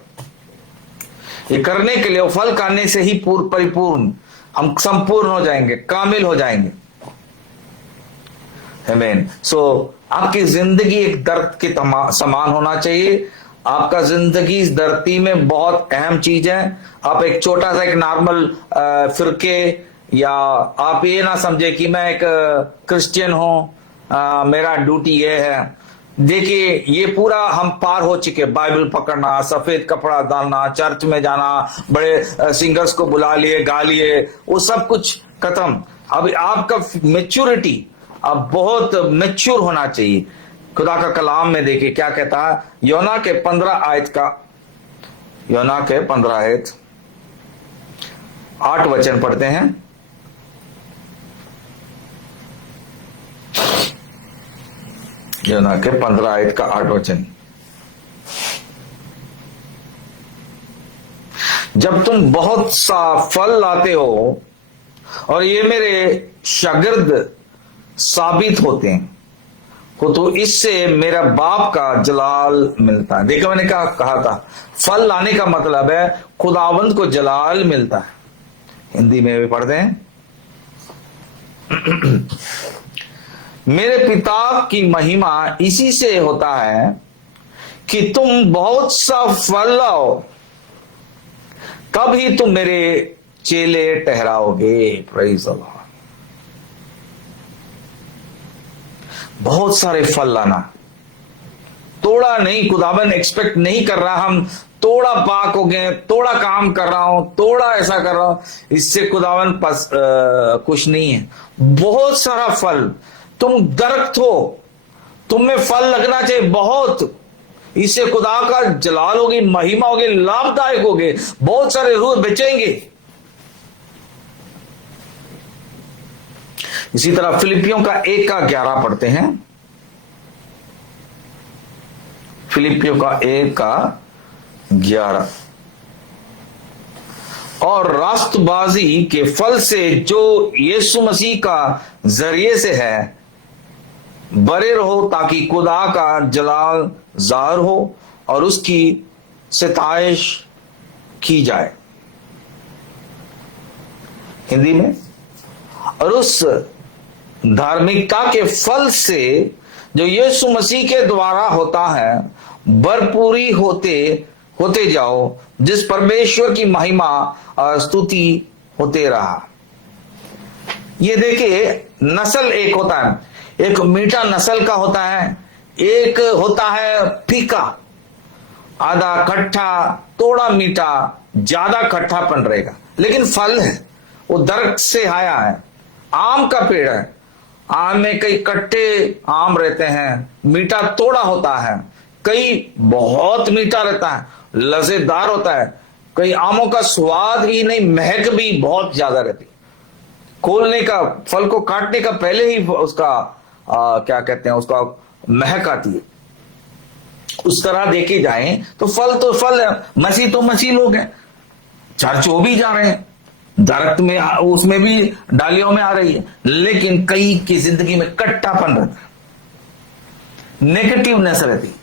ये करने के लिए, वो फल खाने से ही परिपूर्ण हम संपूर्ण हो जाएंगे, कामिल हो जाएंगे। आमीन। सो आपकी जिंदगी एक दर्द के समान होना चाहिए। आपका जिंदगी इस धरती में बहुत अहम चीज है। आप एक छोटा सा एक नॉर्मल फिरके, या आप ये ना समझे कि मैं एक क्रिश्चियन हूं, मेरा ड्यूटी ये है। देखिए, ये पूरा हम पार हो चुके। बाइबल पकड़ना, सफेद कपड़ा डालना, चर्च में जाना, बड़े सिंगर्स को बुला लिए, गा लिए, वो सब कुछ खत्म। अब आपका मेच्योरिटी, अब बहुत मेच्योर होना चाहिए। खुदा का कलाम में देखिए क्या कहता है। योना के 15 आयत 8 वचन पढ़ते हैं। योना के 15 आयत का 8 वचन। जब तुम बहुत सा फल लाते हो और ये मेरे शागिर्द साबित होते हैं, तो इससे मेरा बाप का जलाल मिलता है। देखो, मैंने कहा था फल लाने का मतलब है खुदावंद को जलाल मिलता है। हिंदी में भी पढ़ते हैं, मेरे पिता की महिमा इसी से होता है कि तुम बहुत सा फल लाओ, तब ही तुम मेरे चेले ठहराओगे। Praise the Lord. बहुत सारे फल लाना, तोड़ा नहीं। खुदावन एक्सपेक्ट नहीं कर रहा हम तोड़ा पाक हो गए, तोड़ा काम कर रहा हूं, तोड़ा ऐसा कर रहा हूं, इससे खुदावन कुछ नहीं है। बहुत सारा फल, तुम दरख्त हो, तुम में फल लगना चाहिए बहुत। इससे खुदा का जलाल होगी, महिमा होगी, लाभदायक होगे। बहुत सारे रूह बेचेंगे। इसी तरह फिलिपियों का 1:11 पढ़ते हैं। फिलिपियों का 1:11। और राष्ट्रबाजी के फल से जो यीशु मसीह का जरिए से है बरे रहो, ताकि खुदा का जलाल जाहिर हो और उसकी सिताइश की जाए। हिंदी में, और उस धार्मिकता के फल से जो यीशु मसीह के द्वारा होता है भरपूरी होते जाओ, जिस परमेश्वर की महिमा और स्तुति होते रहा। ये देखिए, नस्ल एक होता है, एक मीठा नस्ल का होता है, एक होता है फीका, आधा खट्टा, थोड़ा मीठा, ज्यादा खट्टापन रहेगा, लेकिन फल है, वो दरख्त से आया है। आम का पेड़ है, आम में कई कट्टे आम रहते हैं, मीठा थोड़ा होता है, कई बहुत मीठा रहता है, लजेदार होता है। कई आमों का स्वाद ही नहीं, महक भी बहुत ज्यादा रहती। खोलने का, फल को काटने का पहले ही उसका क्या कहते हैं, उसका महक आती है। उस तरह देखे जाए तो फल है। मसीह तो मसीह लोग हैं, चर्च वो भी जा रहे हैं, दरख्त में उसमें भी डालियों में आ रही है, लेकिन कई की जिंदगी में कट्टापन रहता है, नेगेटिवनेस रहती है।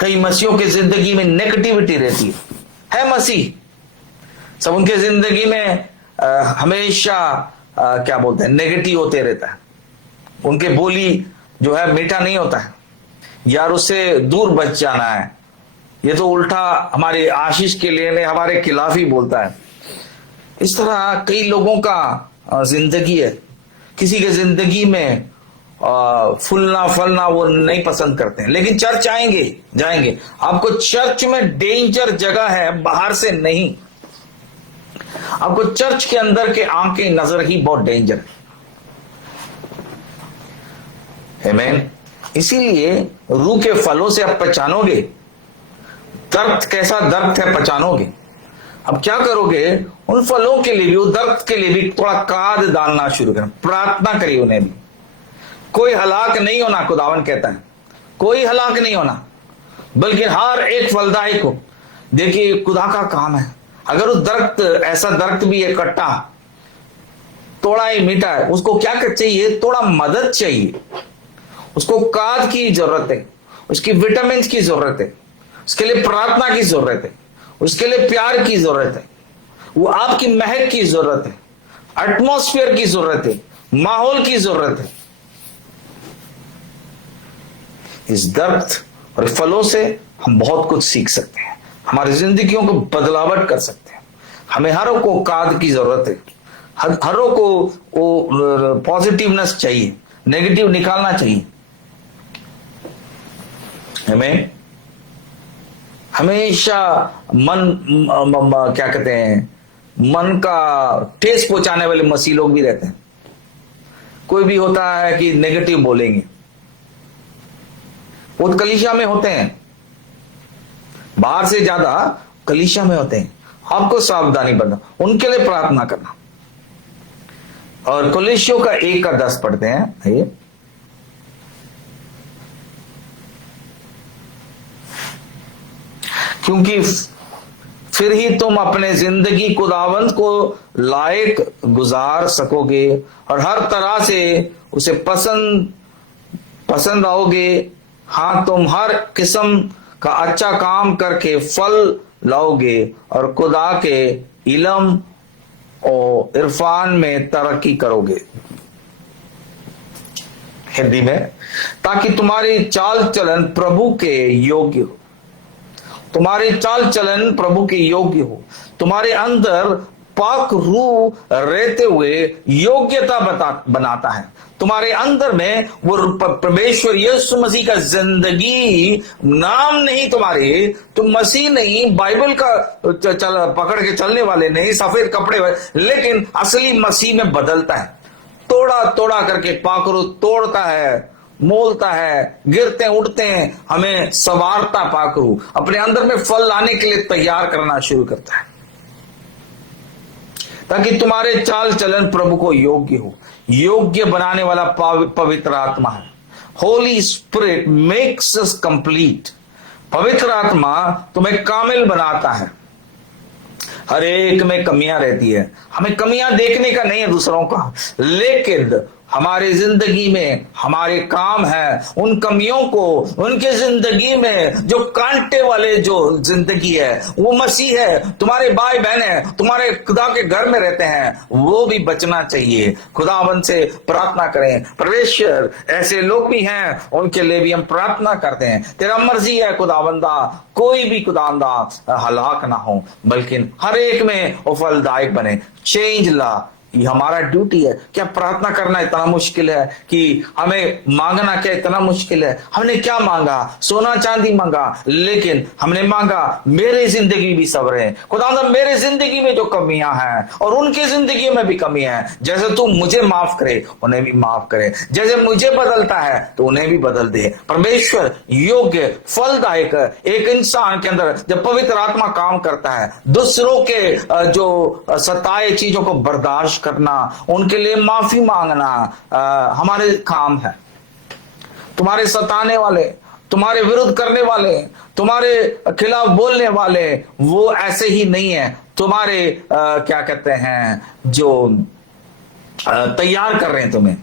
कई मसीहों की जिंदगी में नेगेटिविटी रहती है मसीह सब उनके जिंदगी में हमेशा क्या बोलते हैं, नेगेटिव होते रहता है। उनके बोली जो है मीठा नहीं होता है, यार उससे दूर बच जाना है, ये तो उल्टा हमारे आशीष के लिए हमारे खिलाफ ही बोलता है। इस तरह कई लोगों का जिंदगी है। किसी के जिंदगी में फूलना फलना वो नहीं पसंद करते हैं, लेकिन चर्च जाएंगे। आपको चर्च में डेंजर जगह है, बाहर से नहीं। आपको चर्च के अंदर के आंखें नजर ही बहुत डेंजर है। आमीन। इसीलिए रूह के फलों से आप पहचानोगे दरख्त कैसा दरख्त है, पहचानोगे। अब क्या करोगे, उन फलों के लिए भी, उस दरख्त के लिए भी थोड़ा खाद डालना शुरू करें, प्रार्थना करिए उन्हें भी। कोई हलाक नहीं होना, खुदावन कहता है कोई हलाक नहीं होना, बल्कि हर एक फलदायक हो। देखिए खुदा का काम है। अगर उस दरख्त, ऐसा दरख्त भी है कट्टा, थोड़ा ही मीठा है, उसको क्या चाहिए, थोड़ा मदद चाहिए, उसको खाद की जरूरत है, उसकी विटामिन की जरूरत है। उसके लिए प्रार्थना की जरूरत है, उसके लिए प्यार की जरूरत है, वो आपकी महक की जरूरत है, एटमॉस्फेयर की जरूरत है, माहौल की जरूरत है। इस दरख्त और फलों से हम बहुत कुछ सीख सकते हैं, हमारी जिंदगियों को बदलावट कर सकते हैं। हमें हरों को काद की जरूरत है, हरों को पॉजिटिवनेस चाहिए, नेगेटिव निकालना चाहिए। हमें हमेशा क्या कहते हैं, मन का ठेस पहुंचाने वाले मसीह लोग भी रहते हैं। कोई भी होता है कि नेगेटिव बोलेंगे, वो कलीसिया में होते हैं, बाहर से ज्यादा कलीसिया में होते हैं। आपको सावधानी बरतना, उनके लिए प्रार्थना करना। और कलीसियों का 1 का 10 पढ़ते हैं। ये क्योंकि फिर ही तुम अपने जिंदगी खुदावंद को लायक गुजार सकोगे और हर तरह से उसे पसंद आओगे। हाँ, तुम हर किस्म का अच्छा काम करके फल लाओगे और खुदा के इल्म और इरफान में तरक्की करोगे। हिंदी में, ताकि तुम्हारी चाल चलन प्रभु के योग्य हो, तुम्हारी चाल चलन प्रभु के योग्य हो, तुम्हारे अंदर पाक रूह रहते हुए योग्यता बनाता है। तुम्हारे अंदर में वो परमेश्वर यीशु मसीह का जिंदगी नाम नहीं, तुम्हारे तुम मसीह नहीं, बाइबल का पकड़ के चलने वाले नहीं, सफेद कपड़े वाले, लेकिन असली मसीह में बदलता है। तोड़ा तोड़ा करके पाकरू तोड़ता है, मोलता है, गिरते उठते हैं, हमें सवारता पाकरू अपने अंदर में फल लाने के लिए तैयार करना शुरू करता है, ताकि तुम्हारे चाल चलन प्रभु को योग्य हो। योग्य बनाने वाला पवित्र आत्मा है। Holi spirit makes us complete. पवित्र आत्मा तुम्हें कामिल बनाता है। हर एक में कमियां रहती है, हमें कमियां देखने का नहीं है दूसरों का, लेकिन हमारे जिंदगी में हमारे काम है उन कमियों को, उनके जिंदगी में जो कांटे वाले जो जिंदगी है वो मसीह है, तुम्हारे भाई बहन है, तुम्हारे खुदा के घर में रहते हैं, वो भी बचना चाहिए। खुदावंद से प्रार्थना करें, परमेश्वर ऐसे लोग भी हैं, उनके लिए भी हम प्रार्थना करते हैं। तेरा मर्जी है खुदावंदा, कोई भी खुदावंदा हलाक ना हो, बल्कि हर एक में वो फलदायक बने। चेंज ला, ये हमारा ड्यूटी है। क्या प्रार्थना करना इतना मुश्किल है कि हमें मांगना क्या इतना मुश्किल है? हमने क्या मांगा? सोना चांदी मांगा, लेकिन हमने मांगा मेरी जिंदगी भी सवरे। खुदा मेरे जिंदगी में जो कमियां हैं और उनकी जिंदगी में भी कमियां हैं, जैसे तू मुझे माफ करे उन्हें भी माफ करे, जैसे मुझे बदलता है तो उन्हें भी बदल दे। परमेश्वर योग्य फलदायक एक इंसान के अंदर जब पवित्र आत्मा काम करता है, दूसरों के जो सताए चीजों को बर्दाश्त करना, उनके लिए माफी मांगना हमारे काम है। तुम्हारे सताने वाले, तुम्हारे विरुद्ध करने वाले, तुम्हारे खिलाफ बोलने वाले, वो ऐसे ही नहीं है। तुम्हारे क्या कहते हैं, जो तैयार कर रहे हैं तुम्हें,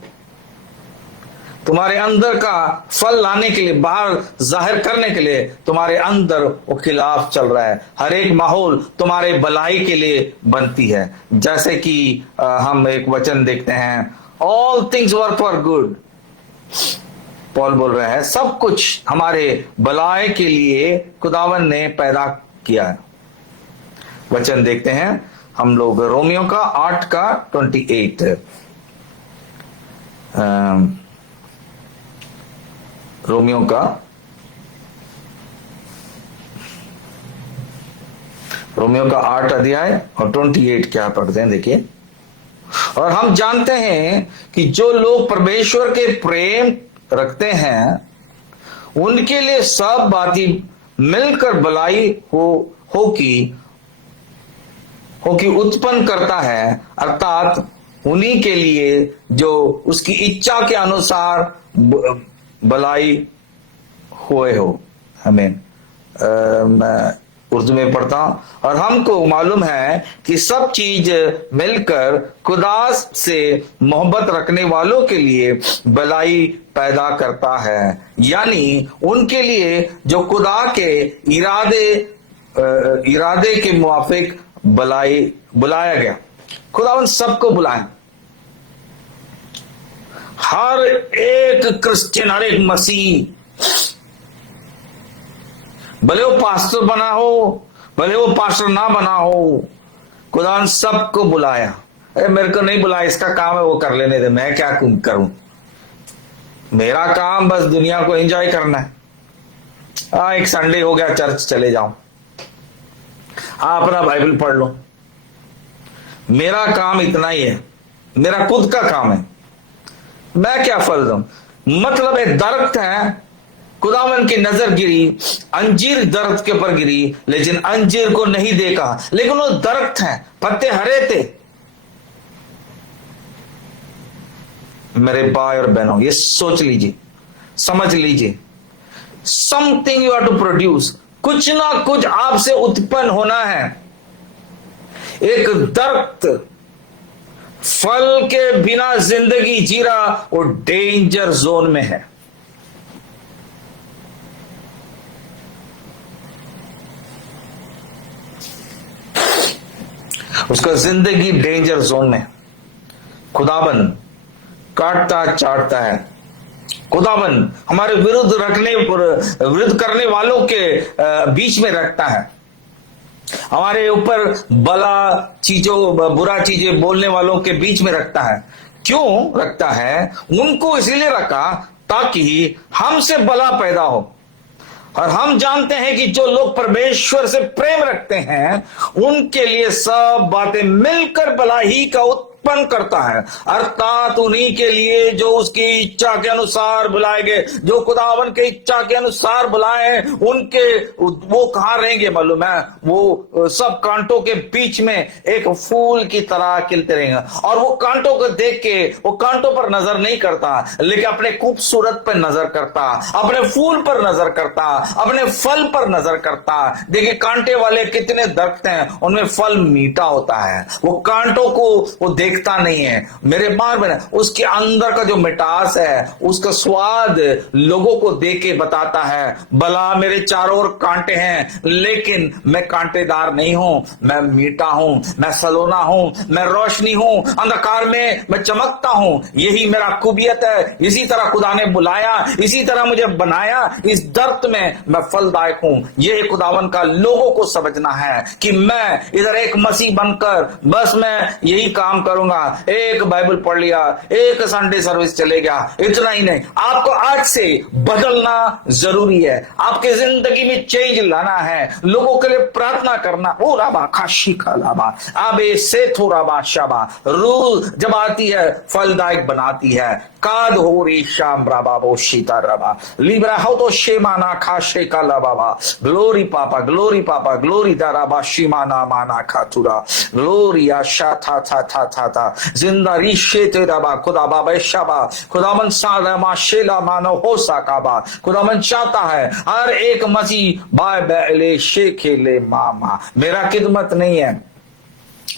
तुम्हारे अंदर का फल लाने के लिए, बाहर जाहिर करने के लिए तुम्हारे अंदर वो खिलाफ चल रहा है। हर एक माहौल तुम्हारे भलाई के लिए बनती है। जैसे कि हम एक वचन देखते हैं, all things work for good. Paul बोल रहा है सब कुछ हमारे भलाई के लिए खुदावन ने पैदा किया है। वचन देखते हैं हम लोग, रोमियो का 8 का 28। रोमियो का 8 अध्याय और 28 क्या पढ़ते हैं, देखिए। और हम जानते हैं कि जो लोग परमेश्वर के प्रेम रखते हैं उनके लिए सब बातें मिलकर भलाई हो की उत्पन्न करता है, अर्थात उन्हीं के लिए जो उसकी इच्छा के अनुसार भलाई हुए हो। हमें मैं उर्दू में पढ़ता हूं। और हमको मालूम है कि सब चीज मिलकर खुदा से मोहब्बत रखने वालों के लिए भलाई पैदा करता है, यानी उनके लिए जो खुदा के इरादे के मुआफिक बुलाया गया। खुदा उन सबको बुलाए। हर एक क्रिश्चियन, हर एक मसीह, भले वो पास्टर बना हो, भले वो पास्टर ना बना हो, खुदा उन सबको बुलाया। अरे मेरे को नहीं बुलाया, इसका काम है वो कर लेने दे, मैं क्या करूं। मेरा काम बस दुनिया को एंजॉय करना है। एक संडे हो गया, चर्च चले जाओ, अपना बाइबल पढ़ लो। मेरा काम इतना ही है, मेरा खुद का काम है, मैं क्या फल दूं। मतलब एक दरख्त है, खुदावन की नजर गिरी, अंजीर दरख्त के ऊपर गिरी, लेकिन अंजीर को नहीं देखा, लेकिन वो दरख्त है, पत्ते हरे थे। मेरे भाई और बहनों, ये सोच लीजिए, समझ लीजिए, something you are to produce, कुछ ना कुछ आपसे उत्पन्न होना है। एक दरख्त फल के बिना जिंदगी जी रहा, वो डेंजर जोन में है। उसका जिंदगी डेंजर जोन में। खुदाबन काटता चाटता है। खुदाबन हमारे विरुद्ध करने वालों के बीच में रखता है। हमारे ऊपर बुरा चीजें बोलने वालों के बीच में रखता है। क्यों रखता है? उनको इसलिए रखा ताकि हमसे भला पैदा हो। और हम जानते हैं कि जो लोग परमेश्वर से प्रेम रखते हैं, उनके लिए सब बातें मिलकर भला ही का उत्पन्न करता है, अर्थात उन्हीं के लिए जो उसकी इच्छा के अनुसार बुलाए गए। जो खुदावन के इच्छा के अनुसार बुलाए, उनके वो कहां रहेंगे मालूम है? वो सब कांटों के बीच में एक फूल की तरह खिलते रहेंगे। और वो कांटों को देख के वो कांटों पर नजर नहीं करता, लेकिन अपने खूबसूरत पर नजर करता, अपने फूल पर नजर करता, अपने फल पर नजर करता। देखिए कांटे वाले कितने दरख्त हैं, उनमें फल मीठा होता है। वो कांटों को वो देखता नहीं है। मेरे बार बने उसके अंदर का जो मिठास है, उसका स्वाद लोगों को देख के बताता है, भला मेरे चारों ओर कांटे हैं, लेकिन मैं कांटेदार नहीं हूं, मैं मीठा हूं, मैं सलोना हूं, मैं रोशनी हूं, अंधकार में मैं चमकता हूं। यही मेरा खूबियत है। इसी तरह खुदा ने बुलाया, इसी तरह मुझे बनाया। इस दर्द में मैं फलदायक हूं। यह खुदावन का लोगों को समझना है कि मैं इधर एक मसीह बनकर बस मैं यही काम करूंगा। एक बाइबल पढ़ लिया, एक संडे सर्विस चले गया, इतना ही नहीं। आपको आज से बदलना जरूरी है। आपके जिंदगी में चेंज लाना है। लोगों के लिए प्रार्थना करना। ओ राबा खाशी खालाबा आबे से थोड़ा शाबा रूह जब आती है फलदायक बनाती है। काद हो रे शाम राबा बो शीता राबा लिब्रा हो तो शेमाना खाशे काला बाबा ग्लोरी पापा ग्लोरी दाराबा शिमाना माना खातुरा ग्लोरी आशा था जिंदा रिशे तेरा बा खुदा बाबा शाबा खुदामन सादा शेला मानो हो साकाबा। खुदामन चाहता है हर एक मसीह बाय बैले शेखेले मामा। मेरा खिदमत नहीं है,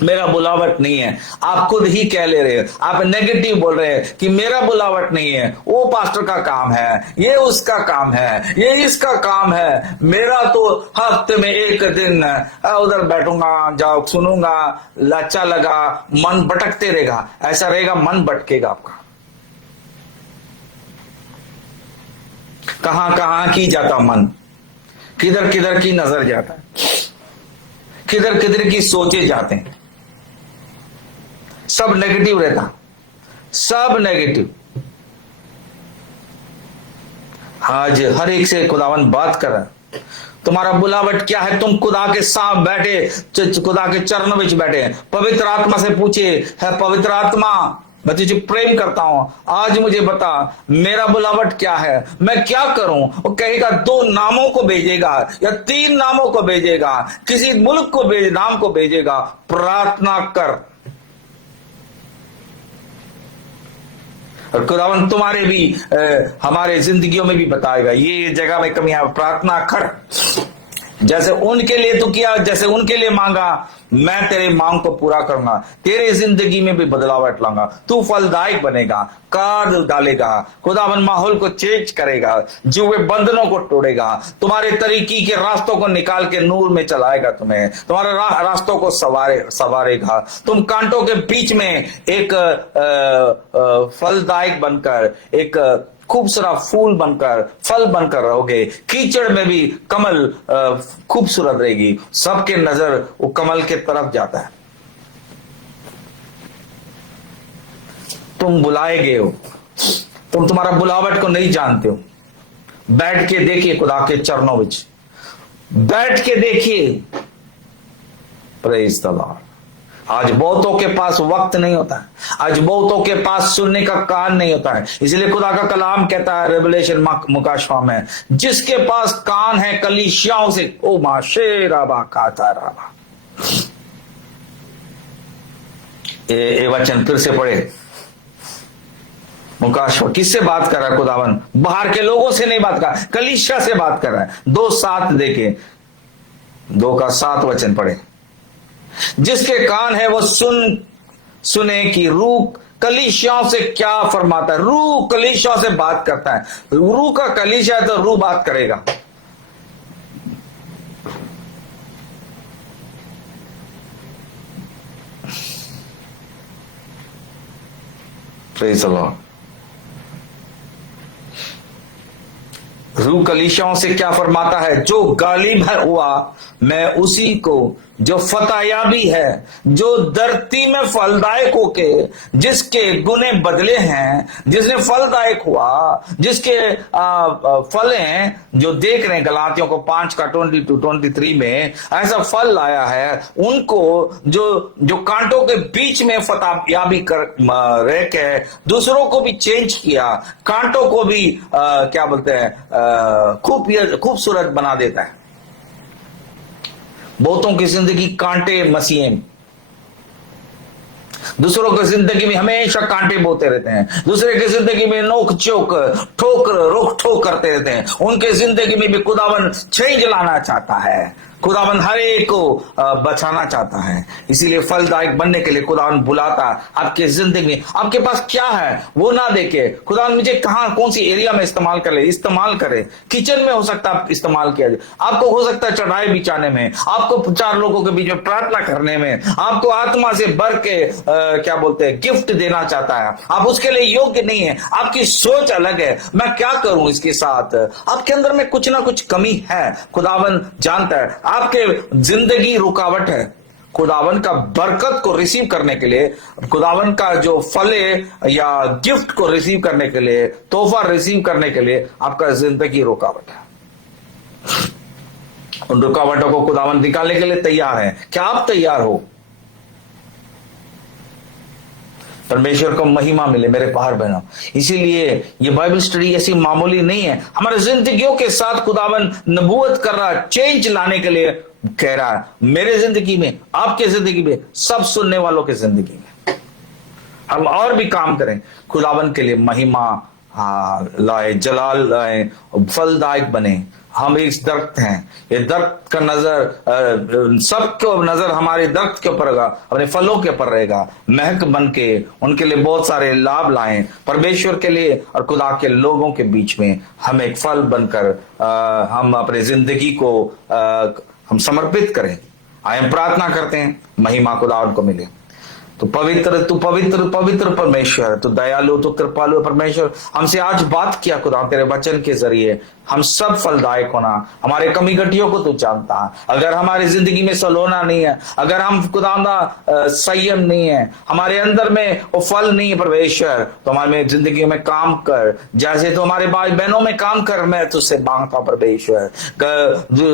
मेरा बुलावट नहीं है। आप खुद ही कह ले रहे हो, आप नेगेटिव बोल रहे हैं कि मेरा बुलावट नहीं है, वो पास्टर का काम है, ये उसका काम है, ये इसका काम है। मेरा तो हफ्ते में एक दिन उधर बैठूंगा, जाओ सुनूंगा, अच्छा लगा, मन भटकते रहेगा। ऐसा रहेगा, मन भटकेगा आपका। कहां कहां की जाता मन, किधर किधर की नजर जाता है, किधर किधर की सोचे जाते हैं। सब नेगेटिव रहता, सब नेगेटिव। आज हर एक से खुदावन बात कर रहा है। तुम्हारा बुलावट क्या है? तुम खुदा के साथ बैठे, खुदा के चरणों में बैठे, पवित्र आत्मा से पूछे, है पवित्र आत्मा मैं तुझे प्रेम करता हूं, आज मुझे बता मेरा बुलावट क्या है, मैं क्या करूं? वो कहेगा 2 नामों को भेजेगा या 3 नामों को भेजेगा, किसी मुल्क को नाम को भेजेगा। प्रार्थना कर। और खुदावन तुम्हारे भी हमारे जिंदगियों में भी बताएगा ये जगह में कमी है, प्रार्थना कर। जैसे उनके लिए तू किया, जैसे उनके लिए मांगा, मैं तेरे मांग को पूरा करूंगा। तेरे जिंदगी में भी बदलावट लाऊंगा, तू फलदायक बनेगा, कार्ड डालेगा, खुदावन माहौल को चेंज करेगा, जुए बंधनों को तोड़ेगा, तुम्हारे तरीकी के रास्तों को निकाल के नूर में चलाएगा, तुम्हें तुम्हारे रास्तों को सवारेगा। तुम कांटों के बीच में एक फलदायक बनकर, एक खूबसूरत फूल बनकर, फल बनकर रहोगे। कीचड़ में भी कमल खूबसूरत रहेगी, सबके नजर वो कमल के तरफ जाता है। तुम बुलाए गए हो, तुम तुम्हारा बुलावट को नहीं जानते हो। बैठ के देखिए खुदा के चरणों में, बैठ के देखिए। Praise the Lord. आज बहुतों के पास वक्त नहीं होता है, आज बहुतों के पास सुनने का कान नहीं होता है। इसलिए खुदा का कलाम कहता है रेवलेशन मुकाशवा में, जिसके पास कान है कलीसियाओं से, ओ माशे राबा काता राबा। ये वचन फिर से पढ़े। मुकाशवा किससे बात कर रहा है खुदावन? बाहर के लोगों से नहीं बात कर रहा, कलीसिया से बात कर रहा है। 2:7 देखे, 2:7 वचन पढ़े। जिसके कान है वो सुने कि रूह कलीसियाओं से क्या फरमाता है। रूह कलीसियाओं से बात करता है। रूह का कलीसिया है तो रूह बात करेगा। Praise the Lord. रूह कलीसियाओं से क्या फरमाता है? जो गालिब हुआ मैं उसी को, जो फतेयाबी है, जो धरती में फलदायक होके, जिसके गुने बदले हैं, जिसने फलदायक हुआ, जिसके फल हैं, जो देख रहे हैं गलातियों को 5:22-23 में, ऐसा फल लाया है उनको जो कांटों के बीच में फतेयाबी कर रह के दूसरों को भी चेंज किया, कांटों को भी क्या बोलते हैं खूबसूरत बना देता है। बहुतों की जिंदगी कांटे मसीहे, दूसरों की जिंदगी में हमेशा कांटे बोते रहते हैं, दूसरे की जिंदगी में नोक चोक रोक ठोक करते रहते हैं। उनके जिंदगी में भी खुदावन चेंज लाना चाहता है, खुदावन हर एक को बचाना चाहता है। इसीलिए फलदायक बनने के लिए खुदावन बुलाता है। आपके जिंदगी में आपके पास क्या है वो ना देखे, खुदावन मुझे कहां कौन सी एरिया में इस्तेमाल करे। किचन में हो सकता है इस्तेमाल किया जाए, आपको हो सकता है चढ़ाई बिछाने में, आपको 4 लोगों के बीच में प्रार्थना करने में, आपको आत्मा से भर के क्या बोलते हैं गिफ्ट देना चाहता है। आप उसके लिए योग्य नहीं है, आपकी सोच अलग है, मैं क्या करूं इसके साथ। आपके अंदर में कुछ ना कुछ कमी है, खुदावन जानता है। आपके जिंदगी रुकावट है, खुदावन का बरकत को रिसीव करने के लिए, खुदावन का जो फल या गिफ्ट को रिसीव करने के लिए, तोहफा रिसीव करने के लिए आपका जिंदगी रुकावट है। उन रुकावटों को खुदावन निकालने के लिए तैयार है। क्या आप तैयार हो? परमेश्वर को महिमा मिले मेरे भाई बहनों। इसीलिए ये बाइबल स्टडी ऐसी मामूली नहीं है, हमारे जिंदगियों के साथ खुदावन नबूवत कर रहा, चेंज लाने के लिए कह रहा है। मेरे जिंदगी में, आपके जिंदगी में, सब सुनने वालों की जिंदगी में हम और भी काम करें, खुदावन के लिए महिमा लाए, जलाल लाए, फलदायक बने। हम एक दरख्त हैं, ये दरख्त का नजर सबको नजर हमारे दरख्त के ऊपर होगा, अपने फलों के ऊपर रहेगा। महक बन के उनके लिए बहुत सारे लाभ लाएं परमेश्वर के लिए और खुदा के लोगों के बीच में। हम एक फल बनकर हम अपने जिंदगी को हम समर्पित करें। आए प्रार्थना करते हैं, महिमा खुदा उनको मिले। तो तू पवित्र परमेश्वर, तू दयालु, तू कृपालु परमेश्वर, हमसे आज बात किया खुदा तेरे वचन के जरिए। हम सब फलदायक होना, हमारे कमी घटियों को तू जानता है। अगर हमारी जिंदगी में सलोना नहीं है, अगर हम खुदावंदा संयम नहीं है, हमारे अंदर में वो फल नहीं है परमेश्वर, तो हमारे जिंदगी में काम कर, जैसे तो हमारे भाई बहनों में काम कर। मैं तुझसे मांगता परमेश्वर,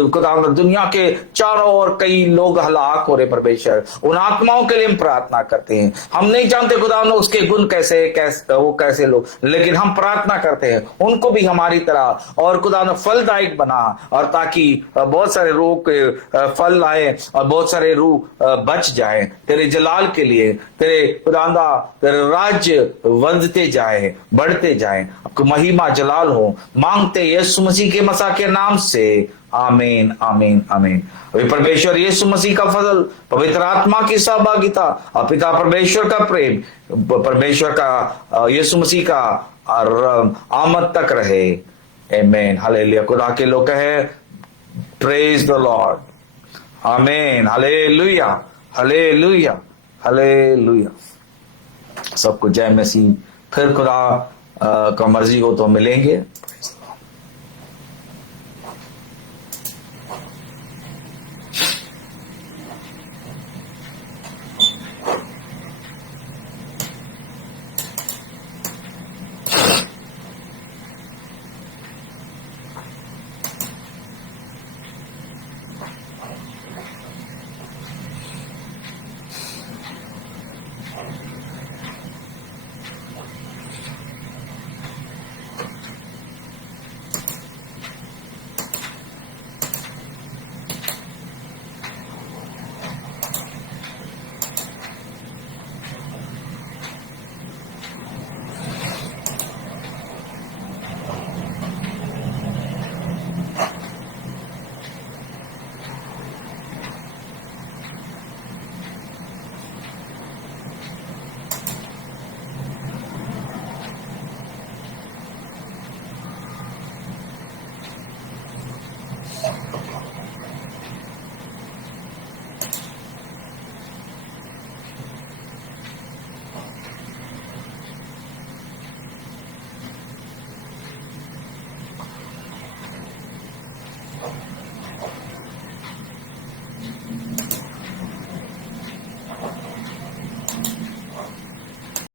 खुदावंदा दुनिया के चारों ओर कई लोग हलाक हो रहे परमेश्वर, उन आत्माओं के लिए हम प्रार्थना करते हैं। हम नहीं जानते खुदावंदा उसके गुण कैसे लोग, लेकिन हम प्रार्थना करते हैं उनको भी हमारी तरह और खुदा ने फलदायक बना, और ताकि बहुत सारे रूह के फल आए और बहुत सारे रूह बच जाए तेरे जलाल के लिए। तेरे खुदांदा तेरे राज्य वंदते जाए, बढ़ते जाए, आपको महिमा जलाल हो। मांगते यीशु मसीह के मसा के नाम से, आमीन आमीन आमीन। अभी परमेश्वर यीशु मसीह का फजल, पवित्र आत्मा की सहभागिता और पिता परमेश्वर का प्रेम, परमेश्वर का यीशु मसीह का और आमद तक रहे। आमीन हालेलुया। खुदा के लोग कहे प्रेज द लॉर्ड। आमीन हालेलुया हालेलुया हालेलुया। सबको जय मसीह। फिर खुदा का मर्जी हो तो मिलेंगे।